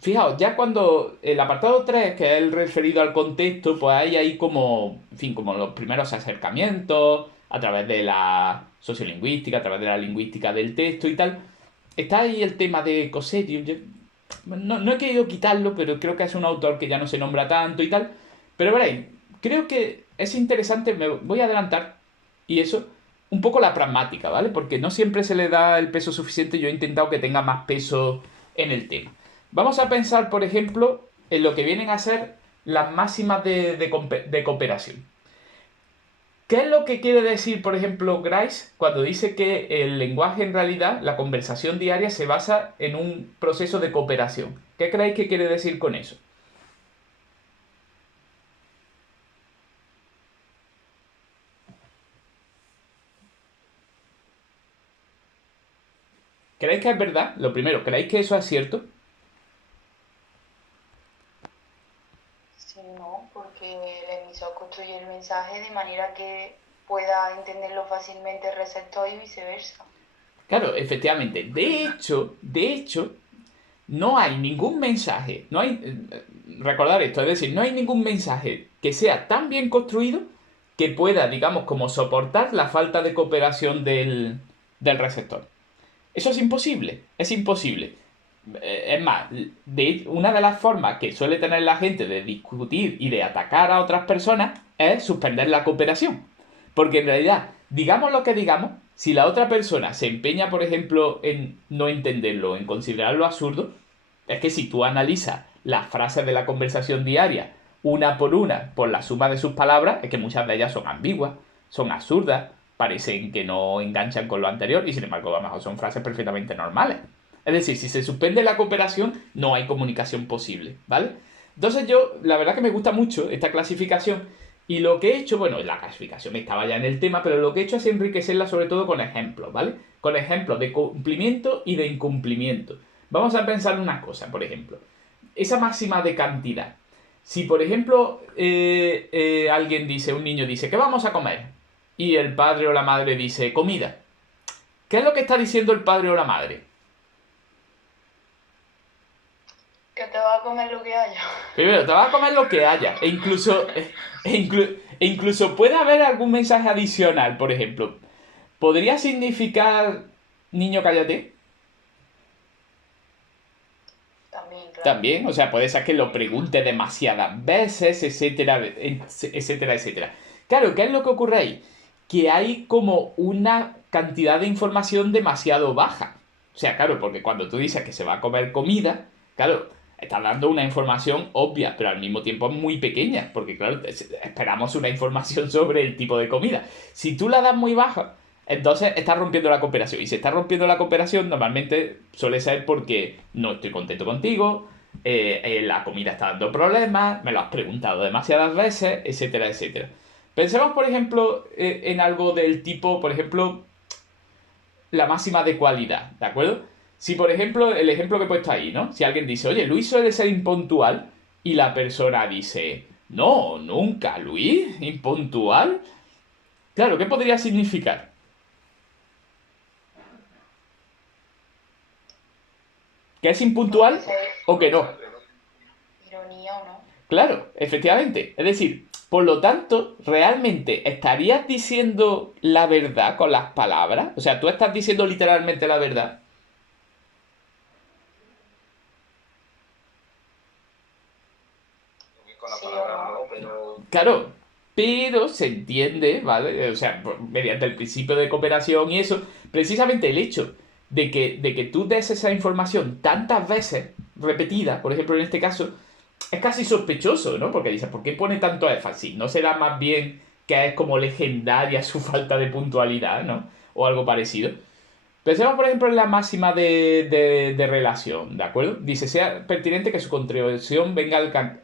Fijaos, ya cuando el apartado 3, que es el referido al contexto, pues hay como, en fin, como los primeros acercamientos a través de la sociolingüística, a través de la lingüística del texto y tal. Está ahí el tema de Cosetti. No he querido quitarlo, pero creo que es un autor que ya no se nombra tanto y tal. Pero veréis, creo que es interesante, me voy a adelantar, y eso, un poco la pragmática, ¿vale? Porque no siempre se le da el peso suficiente, yo he intentado que tenga más peso en el tema. Vamos a pensar, por ejemplo, en lo que vienen a ser las máximas de cooperación. ¿Qué es lo que quiere decir, por ejemplo, Grice cuando dice que el lenguaje en realidad, la conversación diaria, se basa en un proceso de cooperación? ¿Qué creéis que quiere decir con eso? ¿Creéis que es verdad? Lo primero, ¿creéis que eso es cierto? Sí, no, porque el emisor construye el mensaje de manera que pueda entenderlo fácilmente el receptor y viceversa. Claro, efectivamente. De hecho, no hay ningún mensaje, no hay, recordar esto, es decir, no hay ningún mensaje que sea tan bien construido que pueda, digamos, como soportar la falta de cooperación del receptor. Eso es imposible. Es más, una de las formas que suele tener la gente de discutir y de atacar a otras personas es suspender la cooperación. Porque en realidad, digamos lo que digamos, Si la otra persona se empeña, por ejemplo, en no entenderlo, en considerarlo absurdo, es que si tú analizas las frases de la conversación diaria una por la suma de sus palabras, es que muchas de ellas son ambiguas, son absurdas, parecen que no enganchan con lo anterior y sin embargo a lo mejor son frases perfectamente normales. Es decir, si se suspende la cooperación, no hay comunicación posible, ¿vale? Entonces yo, la verdad que me gusta mucho esta clasificación y lo que he hecho, bueno, la clasificación estaba ya en el tema, pero lo que he hecho es enriquecerla sobre todo con ejemplos, ¿vale? Con ejemplos de cumplimiento y de incumplimiento. Vamos a pensar una cosa, por ejemplo. Esa máxima de cantidad. Si, por ejemplo, alguien dice, un niño dice, ¿qué vamos a comer? Y el padre o la madre dice, comida. ¿Qué es lo que está diciendo el padre o la madre? Que te vas a comer lo que haya. Primero, te vas a comer lo que haya. E incluso puede haber algún mensaje adicional, por ejemplo. ¿Podría significar niño cállate? También, claro. También, o sea, puede ser que lo pregunte demasiadas veces, etcétera, etcétera, etcétera. Claro, ¿qué es lo que ocurre ahí? Que hay como una cantidad de información demasiado baja. O sea, claro, porque cuando tú dices que se va a comer comida, claro, estás dando una información obvia, pero al mismo tiempo muy pequeña, porque claro, esperamos una información sobre el tipo de comida. Si tú la das muy baja, entonces estás rompiendo la cooperación. Y si estás rompiendo la cooperación, normalmente suele ser porque no estoy contento contigo, la comida está dando problemas, me lo has preguntado demasiadas veces, etcétera, etcétera. Pensemos, por ejemplo, en algo del tipo, por ejemplo, la máxima de cualidad, ¿de acuerdo? Si, por ejemplo, el ejemplo que he puesto ahí, ¿no? Si alguien dice, oye, Luis suele ser impuntual, y la persona dice, no, nunca, Luis, impuntual. Claro, ¿qué podría significar? ¿Que es impuntual o que no? Ironía o no. Claro, efectivamente. Es decir, por lo tanto, ¿realmente estarías diciendo la verdad con las palabras? O sea, ¿tú estás diciendo literalmente la verdad? Con las Sí palabras o no. no, pero Claro, pero se entiende, ¿vale? O sea, mediante el principio de cooperación y eso, precisamente el hecho de que tú des esa información tantas veces, repetida, por ejemplo en este caso, es casi sospechoso, ¿no? Porque dices, ¿por qué pone tanto énfasis? ¿No será más bien que es como legendaria su falta de puntualidad, ¿no? O algo parecido. Pensemos, por ejemplo, en la máxima de relación, ¿de acuerdo? Dice, sea pertinente que su contribución venga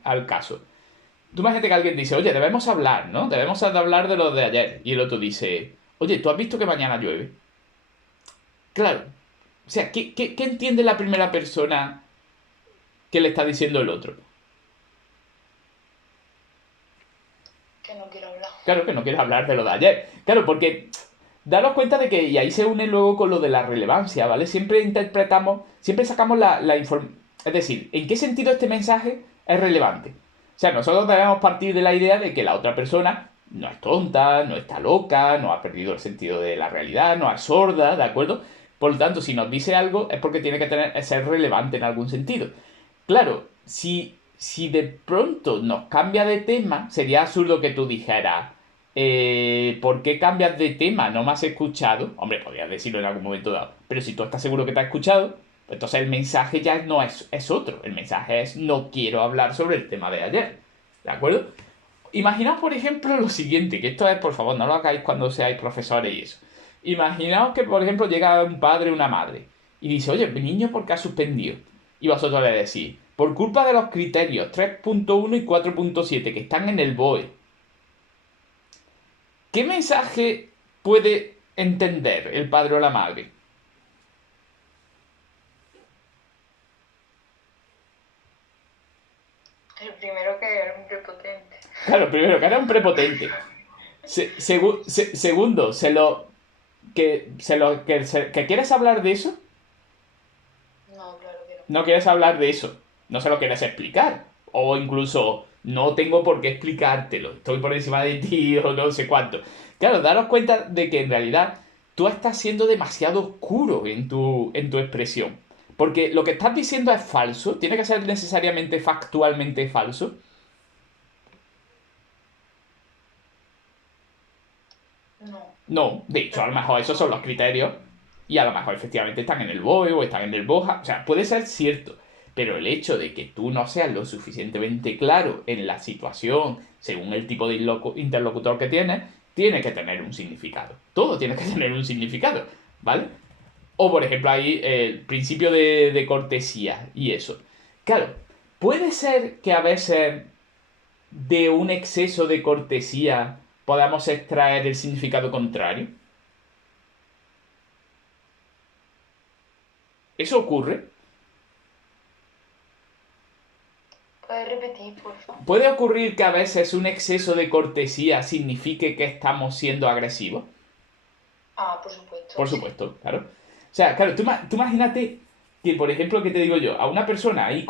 al caso. Tú imagínate que alguien dice, oye, debemos hablar, ¿no? Debemos hablar de lo de ayer. Y el otro dice, oye, ¿tú has visto que mañana llueve? Claro. O sea, ¿qué entiende la primera persona que le está diciendo el otro? Que no quiero hablar. Claro que no quieres hablar de lo de ayer. Claro, porque daros cuenta de que, y ahí se une luego con lo de la relevancia, ¿vale? Siempre interpretamos, siempre sacamos la información. Es decir, ¿en qué sentido este mensaje es relevante? O sea, nosotros debemos partir de la idea de que la otra persona no es tonta, no está loca, no ha perdido el sentido de la realidad, no es sorda, ¿de acuerdo? Por lo tanto, si nos dice algo es porque tiene que ser relevante en algún sentido. Claro, si de pronto nos cambia de tema, sería absurdo que tú dijeras, ¿por qué cambias de tema? ¿No me has escuchado? Hombre, podrías decirlo en algún momento dado. Pero si tú estás seguro que te has escuchado, pues entonces el mensaje ya no es otro. El mensaje es, no quiero hablar sobre el tema de ayer. ¿De acuerdo? Imaginaos, por ejemplo, lo siguiente, que esto es, por favor, no lo hagáis cuando seáis profesores y eso. Imaginaos que, por ejemplo, llega un padre o una madre y dice, oye, mi niño, ¿por qué ha suspendido? Y vosotros le decís, por culpa de los criterios 3.1 y 4.7 que están en el BOE. ¿Qué mensaje puede entender el padre o la madre? El primero que era un prepotente. Claro, primero, que era un prepotente. Segundo, que ¿quieres hablar de eso? No, claro que no. No quieres hablar de eso. No se lo quieres explicar. O incluso, no tengo por qué explicártelo. Estoy por encima de ti o no sé cuánto. Claro, daros cuenta de que en realidad tú estás siendo demasiado oscuro en tu expresión. Porque lo que estás diciendo es falso. Tiene que ser necesariamente factualmente falso. No. No, de hecho, a lo mejor esos son los criterios y a lo mejor efectivamente están en el BOE o están en el BOJA. O sea, puede ser cierto, pero el hecho de que tú no seas lo suficientemente claro en la situación, según el tipo de interlocutor que tienes, tiene que tener un significado. Todo tiene que tener un significado, ¿vale? O, por ejemplo, ahí el principio de cortesía y eso. Claro, puede ser que a veces de un exceso de cortesía podamos extraer el significado contrario. ¿Eso ocurre? ¿Puedes repetir, por favor? ¿Puede ocurrir que a veces un exceso de cortesía signifique que estamos siendo agresivos? Ah, por supuesto, Por sí. supuesto, claro. O sea, claro, tú imagínate que, por ejemplo, que te digo yo, a una persona ahí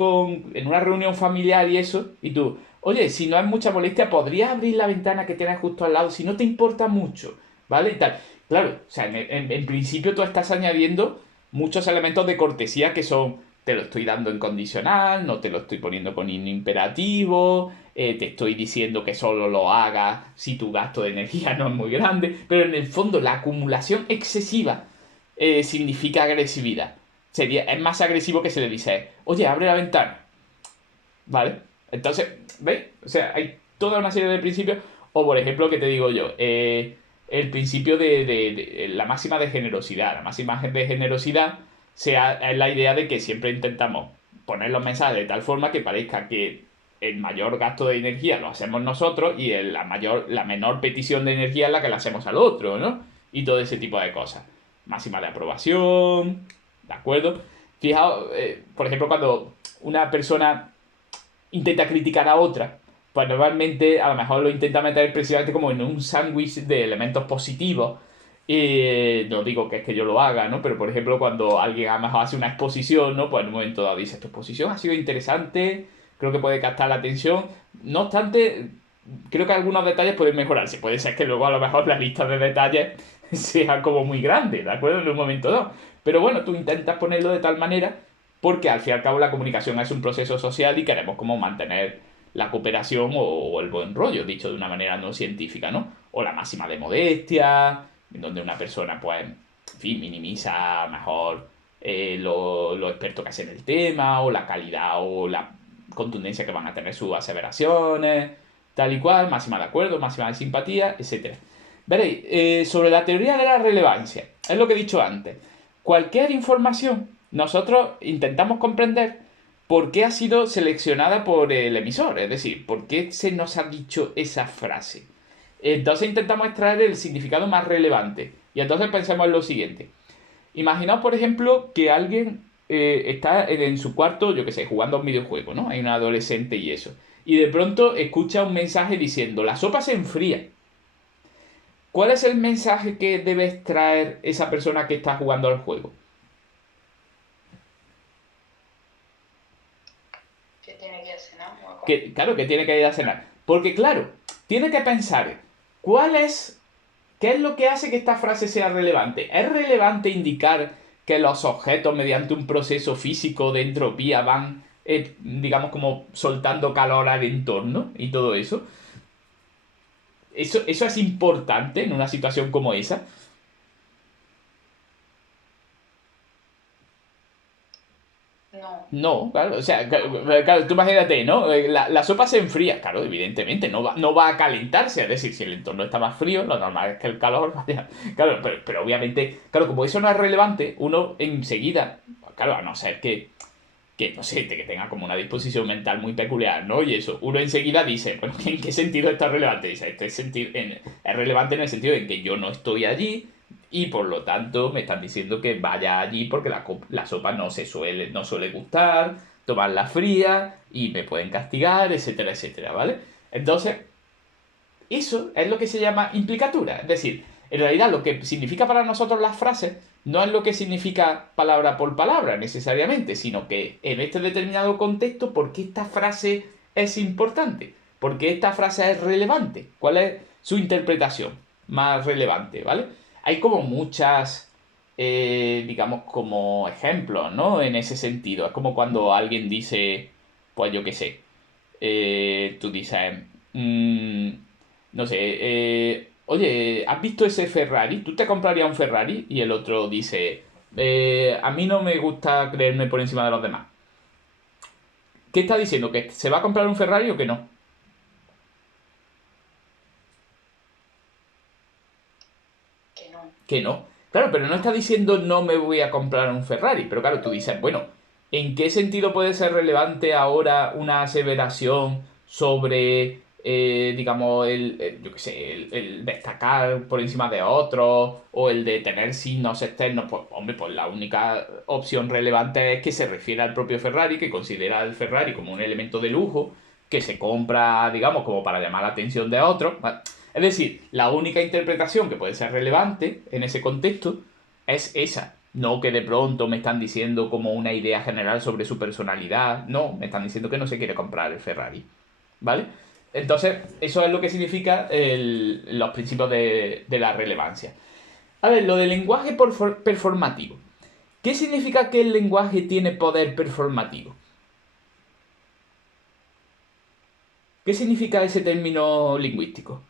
en una reunión familiar y eso, y tú, oye, si no hay mucha molestia, ¿podrías abrir la ventana que tienes justo al lado? Si no te importa mucho, ¿vale? Y tal. Claro, o sea, en principio tú estás añadiendo muchos elementos de cortesía que son, te lo estoy dando en condicional, no te lo estoy poniendo con imperativo, te estoy diciendo que solo lo hagas si tu gasto de energía no es muy grande, pero en el fondo la acumulación excesiva significa agresividad. Es más agresivo que se le dice, oye, abre la ventana. ¿Vale? Entonces, ¿veis? O sea, hay toda una serie de principios. O, por ejemplo, que te digo yo, el principio de la máxima de generosidad. La máxima de generosidad es la idea de que siempre intentamos poner los mensajes de tal forma que parezca que el mayor gasto de energía lo hacemos nosotros y la menor petición de energía es la que le hacemos al otro, ¿no? Y todo ese tipo de cosas. Máxima de aprobación, ¿de acuerdo? Fijaos, por ejemplo, cuando una persona intenta criticar a otra, pues normalmente a lo mejor lo intenta meter precisamente como en un sándwich de elementos positivos. No digo que es que yo lo haga, ¿no? Pero por ejemplo, cuando alguien a lo mejor hace una exposición, ¿no? Pues en un momento dado dice, tu exposición ha sido interesante, creo que puede captar la atención. No obstante, creo que algunos detalles pueden mejorarse. Puede ser que luego a lo mejor la lista de detalles sea como muy grande, ¿de acuerdo? En un momento dado. Pero bueno, tú intentas ponerlo de tal manera porque al fin y al cabo la comunicación es un proceso social y queremos como mantener la cooperación o el buen rollo, dicho de una manera no científica, ¿no? O la máxima de modestia, en donde una persona, pues, en fin, minimiza mejor lo experto que es en el tema, o la calidad o la contundencia que van a tener sus aseveraciones, tal y cual, máxima de acuerdo, máxima de simpatía, etcétera. Veréis, sobre la teoría de la relevancia, es lo que he dicho antes. Cualquier información, nosotros intentamos comprender por qué ha sido seleccionada por el emisor, es decir, por qué se nos ha dicho esa frase. Entonces intentamos extraer el significado más relevante. Y entonces pensemos en lo siguiente. Imaginaos, por ejemplo, que alguien está en su cuarto, yo qué sé, jugando a un videojuego, ¿no? Hay un adolescente y eso. Y de pronto escucha un mensaje diciendo, la sopa se enfría. ¿Cuál es el mensaje que debe extraer esa persona que está jugando al juego? Que tiene que ir a cenar o a comer. Que, claro, que tiene que ir a cenar. Porque, claro, tiene que pensar qué es lo que hace que esta frase sea relevante. ¿Es relevante indicar que los objetos, mediante un proceso físico de entropía, van, digamos, como soltando calor al entorno y todo eso? Eso es importante en una situación como esa. No. No, claro, o sea, claro, tú imagínate, ¿no? La sopa se enfría, claro, evidentemente, no va a calentarse, es decir, si el entorno está más frío, lo normal es que el calor vaya. Claro, pero obviamente, claro, como eso no es relevante, uno enseguida, claro, a no ser que no sé, que tenga como una disposición mental muy peculiar, ¿no? Y eso, uno enseguida dice, bueno, ¿en qué sentido está relevante? Dice, es relevante en el sentido de que yo no estoy allí y por lo tanto me están diciendo que vaya allí porque la sopa no suele gustar, tomarla fría y me pueden castigar, etcétera, etcétera, ¿vale? Entonces, eso es lo que se llama implicatura. Es decir, en realidad lo que significa para nosotros las frases no es lo que significa palabra por palabra necesariamente, sino que en este determinado contexto, ¿por qué esta frase es importante? ¿Por qué esta frase es relevante? ¿Cuál es su interpretación más relevante? ¿Vale? Hay como muchas, digamos, como ejemplos, ¿no? En ese sentido. Es como cuando alguien dice, pues yo qué sé, tú dices, mm, no sé, oye, ¿has visto ese Ferrari? ¿Tú te comprarías un Ferrari? Y el otro dice, a mí no me gusta creerme por encima de los demás. ¿Qué está diciendo? ¿Que se va a comprar un Ferrari o que no? Que no. Que no. Claro, pero no está diciendo no me voy a comprar un Ferrari. Pero claro, tú dices, bueno, ¿en qué sentido puede ser relevante ahora una aseveración sobre, digamos, yo qué sé, el destacar por encima de otros o el de tener signos externos? Pues, hombre, pues la única opción relevante es que se refiere al propio Ferrari, que considera el Ferrari como un elemento de lujo que se compra, digamos, como para llamar la atención de otros. ¿Vale? Es decir, la única interpretación que puede ser relevante en ese contexto es esa. No que de pronto me están diciendo como una idea general sobre su personalidad. No, me están diciendo que no se quiere comprar el Ferrari. ¿Vale? Entonces, eso es lo que significa los principios de la relevancia. A ver, lo del lenguaje performativo. ¿Qué significa que el lenguaje tiene poder performativo? ¿Qué significa ese término lingüístico?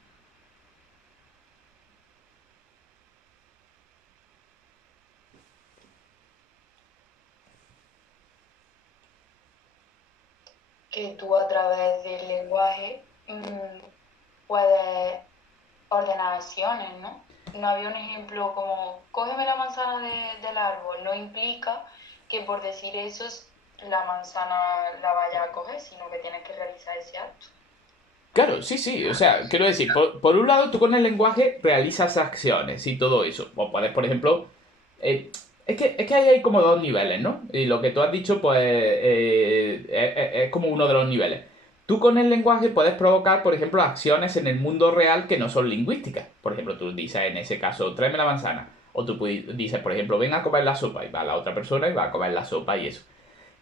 Que tú a través del lenguaje puedes ordenar acciones, ¿no? No había un ejemplo como, cógeme la manzana del árbol, no implica que por decir eso la manzana la vaya a coger, sino que tienes que realizar ese acto. Claro, sí, sí, o sea, quiero decir, por un lado tú con el lenguaje realizas acciones y todo eso. O puedes, por ejemplo, eh, es que ahí hay como dos niveles, ¿no? Y lo que tú has dicho, pues, es como uno de los niveles. Tú con el lenguaje puedes provocar, por ejemplo, acciones en el mundo real que no son lingüísticas. Por ejemplo, tú dices en ese caso, tráeme la manzana. O tú dices, por ejemplo, ven a comer la sopa. Y va la otra persona y va a comer la sopa y eso.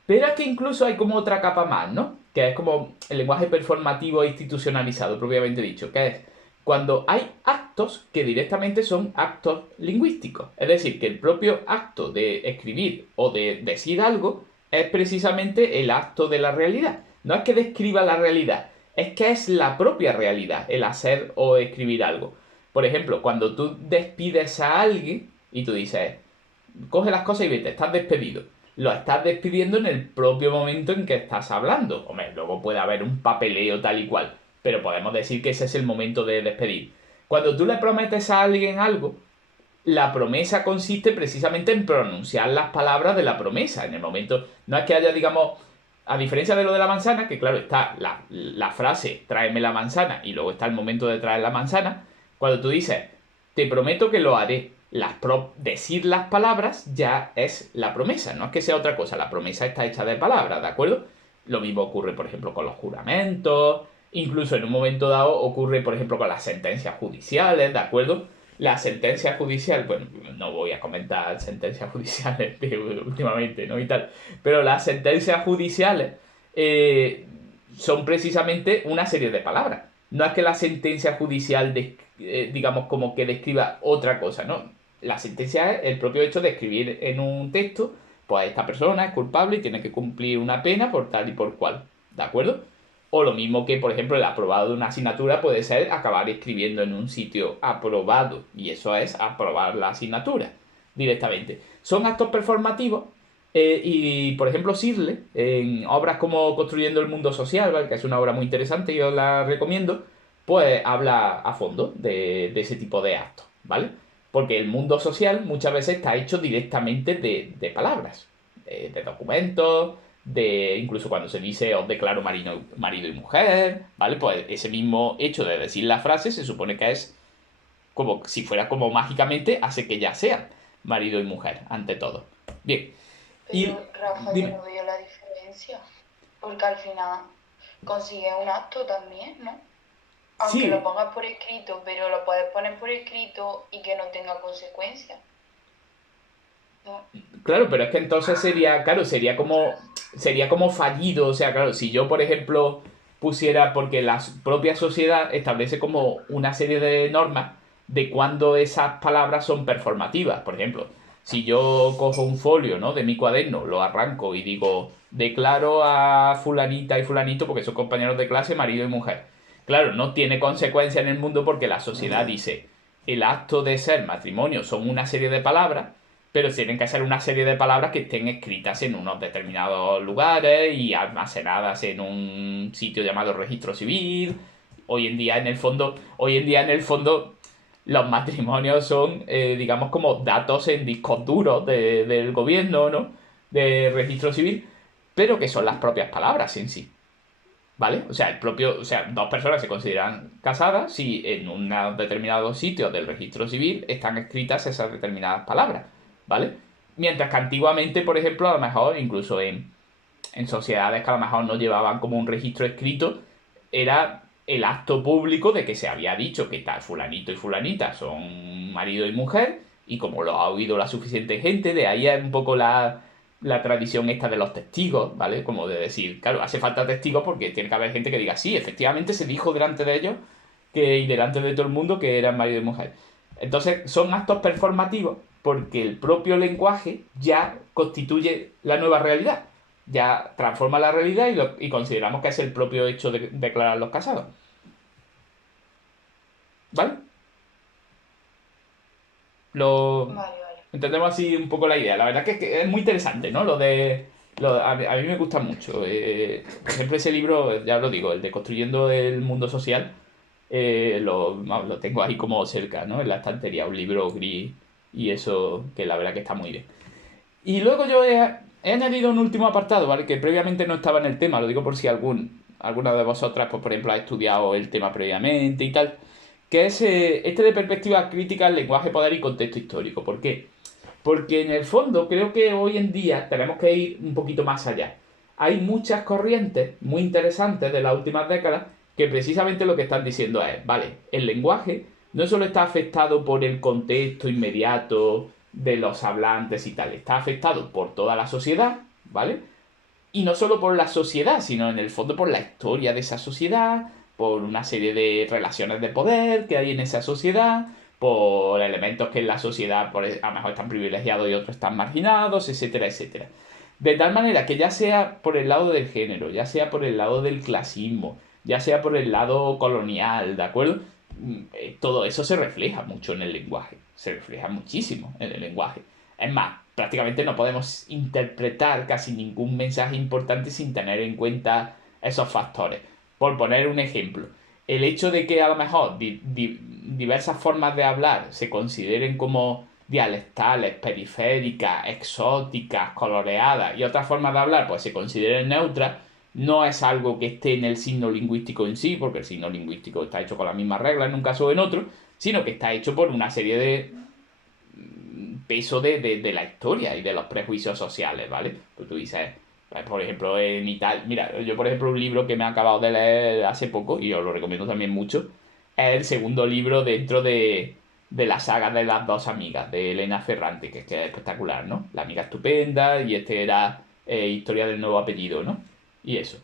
Pero es que incluso hay como otra capa más, ¿no? Que es como el lenguaje performativo e institucionalizado, propiamente dicho, que es cuando hay actos que directamente son actos lingüísticos. Es decir, que el propio acto de escribir o de decir algo es precisamente el acto de la realidad. No es que describa la realidad, es que es la propia realidad, el hacer o escribir algo. Por ejemplo, cuando tú despides a alguien y tú dices, coge las cosas y vete, estás despedido. Lo estás despidiendo en el propio momento en que estás hablando. Hombre, luego puede haber un papeleo tal y cual, pero podemos decir que ese es el momento de despedir. Cuando tú le prometes a alguien algo, la promesa consiste precisamente en pronunciar las palabras de la promesa. En el momento, no es que haya, digamos, a diferencia de lo de la manzana, que claro, está la frase tráeme la manzana y luego está el momento de traer la manzana. Cuando tú dices, te prometo que lo haré, decir las palabras ya es la promesa, no es que sea otra cosa, la promesa está hecha de palabras, ¿de acuerdo? Lo mismo ocurre, por ejemplo, con los juramentos, incluso en un momento dado ocurre, por ejemplo, con las sentencias judiciales, ¿de acuerdo? Las sentencias judiciales, bueno, no voy a comentar sentencias judiciales últimamente, ¿no? Y tal, pero las sentencias judiciales son precisamente una serie de palabras. No es que la sentencia judicial, digamos, como que describa otra cosa, ¿no? La sentencia es el propio hecho de escribir en un texto, pues esta persona es culpable y tiene que cumplir una pena por tal y por cual, ¿de acuerdo? O lo mismo que, por ejemplo, el aprobado de una asignatura puede ser acabar escribiendo en un sitio aprobado, y eso es aprobar la asignatura directamente. Son actos performativos y, por ejemplo, Sirle, en obras como Construyendo el Mundo Social, ¿vale? Que es una obra muy interesante y os la recomiendo, pues habla a fondo de ese tipo de actos, ¿vale? Porque el mundo social muchas veces está hecho directamente de palabras, de documentos, de incluso cuando se dice os declaro marido y mujer, ¿vale? Pues ese mismo hecho de decir la frase se supone que es como si fuera como mágicamente hace que ya sean marido y mujer, ante todo. Bien, y Pero Rafa, yo dime, no veo la diferencia, porque al final consigues un acto también, ¿no? Aunque lo sí, pongas por escrito, pero lo puedes poner por escrito y que no tenga consecuencias, ¿no? claro, pero es que entonces sería, claro, sería como fallido, o sea, claro, si yo, por ejemplo, pusiera, porque la propia sociedad establece como una serie de normas de cuándo esas palabras son performativas, por ejemplo, si yo cojo un folio, ¿no? De mi cuaderno, lo arranco y digo, declaro a fulanita y fulanito, porque son compañeros de clase, marido y mujer. Claro, no tiene consecuencia en el mundo porque la sociedad dice, el acto de ser matrimonio son una serie de palabras, pero tienen que ser una serie de palabras que estén escritas en unos determinados lugares y almacenadas en un sitio llamado registro civil. Hoy en día en el fondo los matrimonios son, digamos, como datos en discos duros del gobierno, ¿no? De registro civil, pero que son las propias palabras en sí. ¿Vale? O sea, dos personas se consideran casadas si en un determinado sitio del registro civil están escritas esas determinadas palabras, ¿vale? Mientras que antiguamente, por ejemplo, a lo mejor, incluso en sociedades que a lo mejor no llevaban como un registro escrito, era el acto público de que se había dicho que tal fulanito y fulanita son marido y mujer, y como lo ha oído la suficiente gente, de ahí es un poco la tradición esta de los testigos, ¿vale? Como de decir, claro, hace falta testigos porque tiene que haber gente que diga, sí, efectivamente se dijo delante de ellos y delante de todo el mundo que eran marido y mujer. Entonces, son actos performativos porque el propio lenguaje ya constituye la nueva realidad. Ya transforma la realidad y consideramos que es el propio hecho de declararlos casados. ¿Vale? Lo Vale, vale. entendemos así un poco la idea. La verdad que es muy interesante, ¿no? A mí me gusta mucho. Por ejemplo, ese libro, ya lo digo, el de Construyendo el Mundo Social, vamos, lo tengo ahí como cerca, ¿no? En la estantería, un libro gris y eso, que la verdad que está muy bien. Y luego yo he añadido un último apartado, ¿vale? Que previamente no estaba en el tema, lo digo por si alguna de vosotras, pues por ejemplo, ha estudiado el tema previamente y tal, que es este de perspectiva crítica al lenguaje, poder y contexto histórico. ¿Por qué? Porque en el fondo creo que hoy en día tenemos que ir un poquito más allá. Hay muchas corrientes muy interesantes de las últimas décadas que precisamente lo que están diciendo es, vale, el lenguaje no solo está afectado por el contexto inmediato de los hablantes y tal, está afectado por toda la sociedad, ¿vale? Y no solo por la sociedad, sino en el fondo por la historia de esa sociedad, por una serie de relaciones de poder que hay en esa sociedad, por elementos que en la sociedad a lo mejor están privilegiados y otros están marginados, etcétera, etcétera. De tal manera que ya sea por el lado del género, ya sea por el lado del clasismo, ya sea por el lado colonial, ¿de acuerdo? Todo eso se refleja mucho en el lenguaje, se refleja muchísimo en el lenguaje. Es más, prácticamente no podemos interpretar casi ningún mensaje importante sin tener en cuenta esos factores. Por poner un ejemplo, el hecho de que a lo mejor diversas formas de hablar se consideren como dialectales, periféricas, exóticas, coloreadas y otras formas de hablar pues se consideren neutras, no es algo que esté en el signo lingüístico en sí, porque el signo lingüístico está hecho con las mismas reglas en un caso o en otro, sino que está hecho por una serie de peso de la historia y de los prejuicios sociales, ¿vale? Pues tú dices, por ejemplo, en Italia, mira, yo por ejemplo un libro que me he acabado de leer hace poco, y os lo recomiendo también mucho, es el segundo libro dentro de la saga de las dos amigas, de Elena Ferrante, que es espectacular, ¿no? La amiga estupenda, y este era Historia del nuevo apellido, ¿no? Y eso.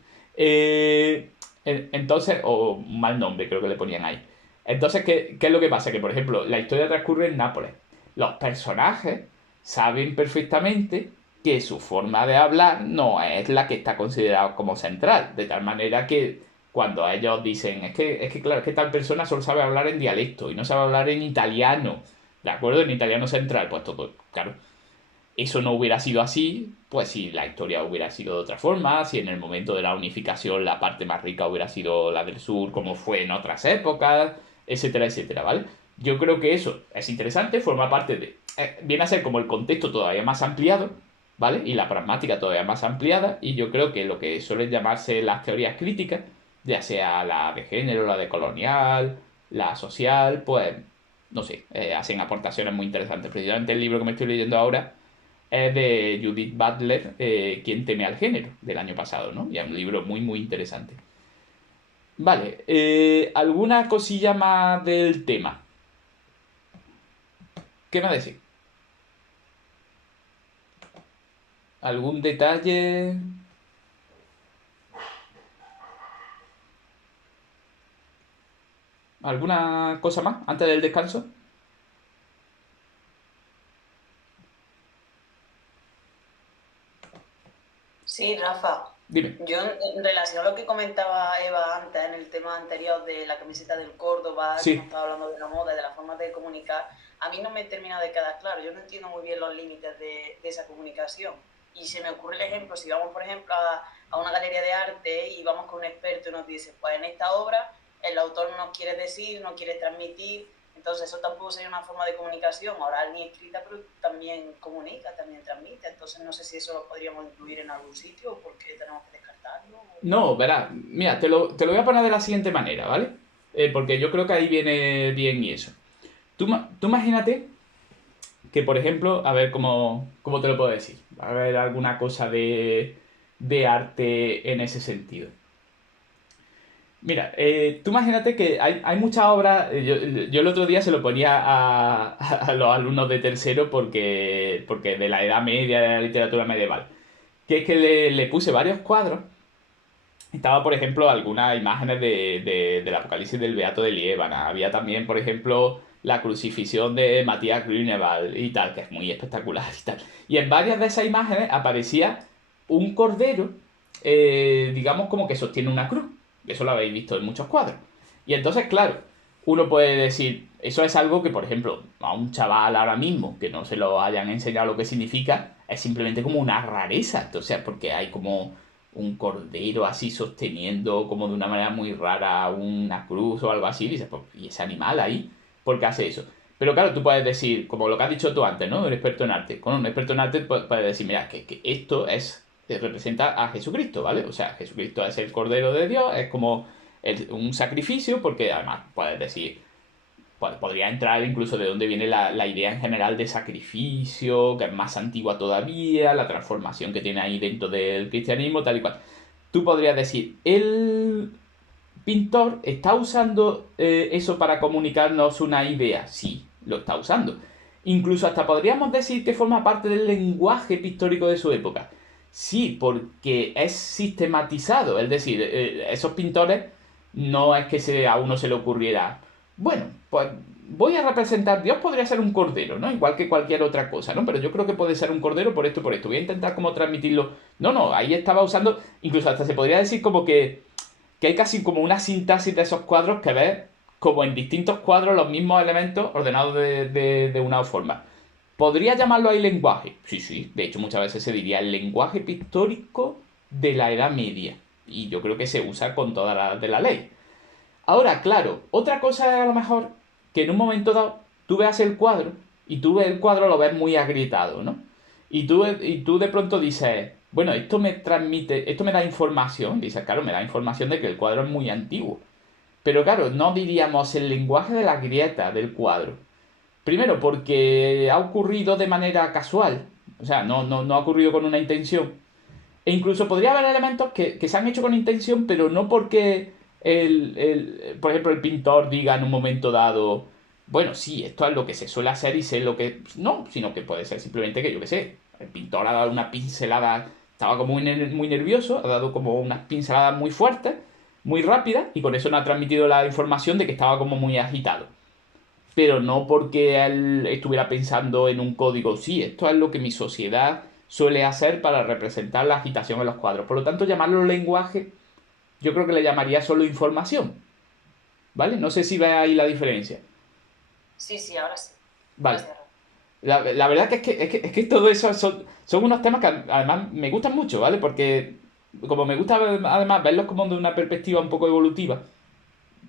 Entonces, o un mal nombre creo que le ponían ahí. Entonces, ¿qué es lo que pasa? Que, por ejemplo, la historia transcurre en Nápoles. Los personajes saben perfectamente que su forma de hablar no es la que está considerada como central, de tal manera que cuando ellos dicen, claro, es que tal persona solo sabe hablar en dialecto y no sabe hablar en italiano, ¿de acuerdo? En italiano central, pues todo, claro, eso no hubiera sido así, pues si la historia hubiera sido de otra forma, si en el momento de la unificación la parte más rica hubiera sido la del sur, como fue en otras épocas, etcétera, etcétera, ¿vale? Yo creo que eso es interesante, forma parte de... viene a ser como el contexto todavía más ampliado, ¿vale? Y la pragmática todavía más ampliada, y yo creo que lo que suelen llamarse las teorías críticas, ya sea la de género, la de colonial, la social, pues, no sé, hacen aportaciones muy interesantes. Precisamente el libro que me estoy leyendo ahora es de Judith Butler, Quien teme al género, del año pasado, ¿no? Y es un libro muy, muy interesante. Vale, ¿alguna cosilla más del tema? ¿Qué me decís? ¿Algún detalle? ¿Alguna cosa más antes del descanso? Sí, Rafa, Dime. Yo, en relación a lo que comentaba Eva antes, en el tema anterior de la camiseta del Córdoba, que nos Sí. estaba hablando de la moda y de la forma de comunicar, a mí no me termina de quedar claro. Yo no entiendo muy bien los límites de esa comunicación. Y se me ocurre el ejemplo, si vamos, por ejemplo, a una galería de arte y vamos con un experto y nos dice, pues en esta obra el autor no nos quiere decir, no quiere transmitir. Entonces eso tampoco sería una forma de comunicación oral ni escrita, pero también comunica, también transmite. Entonces no sé si eso lo podríamos incluir en algún sitio o por qué tenemos que descartarlo. No, verás, mira, te lo voy a poner de la siguiente manera, ¿vale? Porque yo creo que ahí viene bien y eso. Tú imagínate que, por ejemplo, a ver cómo te lo puedo decir. A ver, alguna cosa de arte en ese sentido. Mira, tú imagínate que hay muchas obras. Yo el otro día se lo ponía a los alumnos de tercero porque de la Edad Media, de la literatura medieval. Que es que le puse varios cuadros. Estaba, por ejemplo, algunas imágenes del Apocalipsis del Beato de Liébana. Había también, por ejemplo, la crucifixión de Matías Grünewald y tal, que es muy espectacular y tal. Y en varias de esas imágenes aparecía un cordero, digamos, como que sostiene una cruz. Eso lo habéis visto en muchos cuadros. Y entonces, claro, uno puede decir, eso es algo que, por ejemplo, a un chaval ahora mismo, que no se lo hayan enseñado lo que significa, es simplemente como una rareza. Entonces, porque hay como un cordero así sosteniendo como de una manera muy rara una cruz o algo así, dices, pues, ¿y ese animal ahí? ¿Por qué hace eso? Pero claro, tú puedes decir, como lo que has dicho tú antes, ¿no? El experto en arte. Con un experto en arte puedes decir, mira, que esto representa a Jesucristo, ¿vale? O sea, Jesucristo es el Cordero de Dios, es como un sacrificio, porque además puedes decir, podría entrar incluso de dónde viene la idea en general de sacrificio, que es más antigua todavía, la transformación que tiene ahí dentro del cristianismo, tal y cual. Tú podrías decir, el pintor está usando eso para comunicarnos una idea. Sí, lo está usando. Incluso hasta podríamos decir que forma parte del lenguaje pictórico de su época. Sí, porque es sistematizado. Es decir, esos pintores no es que a uno se le ocurriera, bueno, pues voy a representar, Dios podría ser un cordero, ¿no? Igual que cualquier otra cosa, ¿no? Pero yo creo que puede ser un cordero por esto, por esto. Voy a intentar cómo transmitirlo. No, ahí estaba usando, incluso hasta se podría decir como que hay casi como una sintaxis de esos cuadros que ves como en distintos cuadros los mismos elementos ordenados de una forma. ¿Podría llamarlo ahí lenguaje? Sí, sí. De hecho, muchas veces se diría el lenguaje pictórico de la Edad Media. Y yo creo que se usa con toda la de la ley. Ahora, claro, otra cosa es a lo mejor que en un momento dado tú veas el cuadro y tú ves el cuadro lo ves muy agrietado, ¿no? Y tú de pronto dices, bueno, esto me transmite, esto me da información. Dices, claro, me da información de que el cuadro es muy antiguo. Pero claro, no diríamos el lenguaje de la grieta del cuadro. Primero, porque ha ocurrido de manera casual. O sea, no ha ocurrido con una intención. E incluso podría haber elementos que se han hecho con intención, pero no porque por ejemplo, el pintor diga en un momento dado, bueno, sí, esto es lo que se suele hacer y sé lo que... No, sino que puede ser simplemente que, yo qué sé, el pintor ha dado una pincelada, estaba como muy nervioso, ha dado como unas pinceladas muy fuertes, muy rápidas, y con eso no ha transmitido la información de que estaba como muy agitado. Pero no porque él estuviera pensando en un código, sí, esto es lo que mi sociedad suele hacer para representar la agitación en los cuadros. Por lo tanto, llamarlo lenguaje, yo creo que le llamaría solo información, ¿vale? No sé si ve ahí la diferencia. Sí, ahora sí. Vale. Gracias. La verdad que es que todo eso son unos temas que además me gustan mucho, ¿vale? Porque como me gusta además verlos como de una perspectiva un poco evolutiva,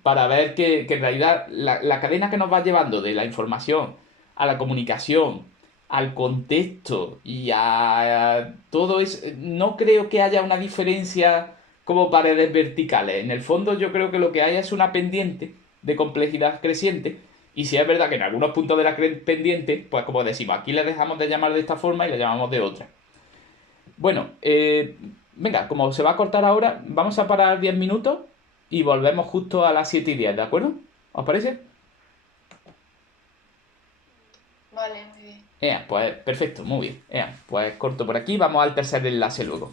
para ver que en realidad la cadena que nos va llevando de la información a la comunicación, al contexto y a todo eso, no creo que haya una diferencia como paredes verticales. En el fondo yo creo que lo que hay es una pendiente de complejidad creciente y si es verdad que en algunos puntos de la pendiente, pues como decimos, aquí le dejamos de llamar de esta forma y le llamamos de otra. Bueno, venga, como se va a cortar ahora, vamos a parar 10 minutos y volvemos justo a las 7:10, ¿de acuerdo? ¿Os parece? Vale, muy bien. Pues perfecto, muy bien. Pues corto por aquí, vamos al tercer enlace luego.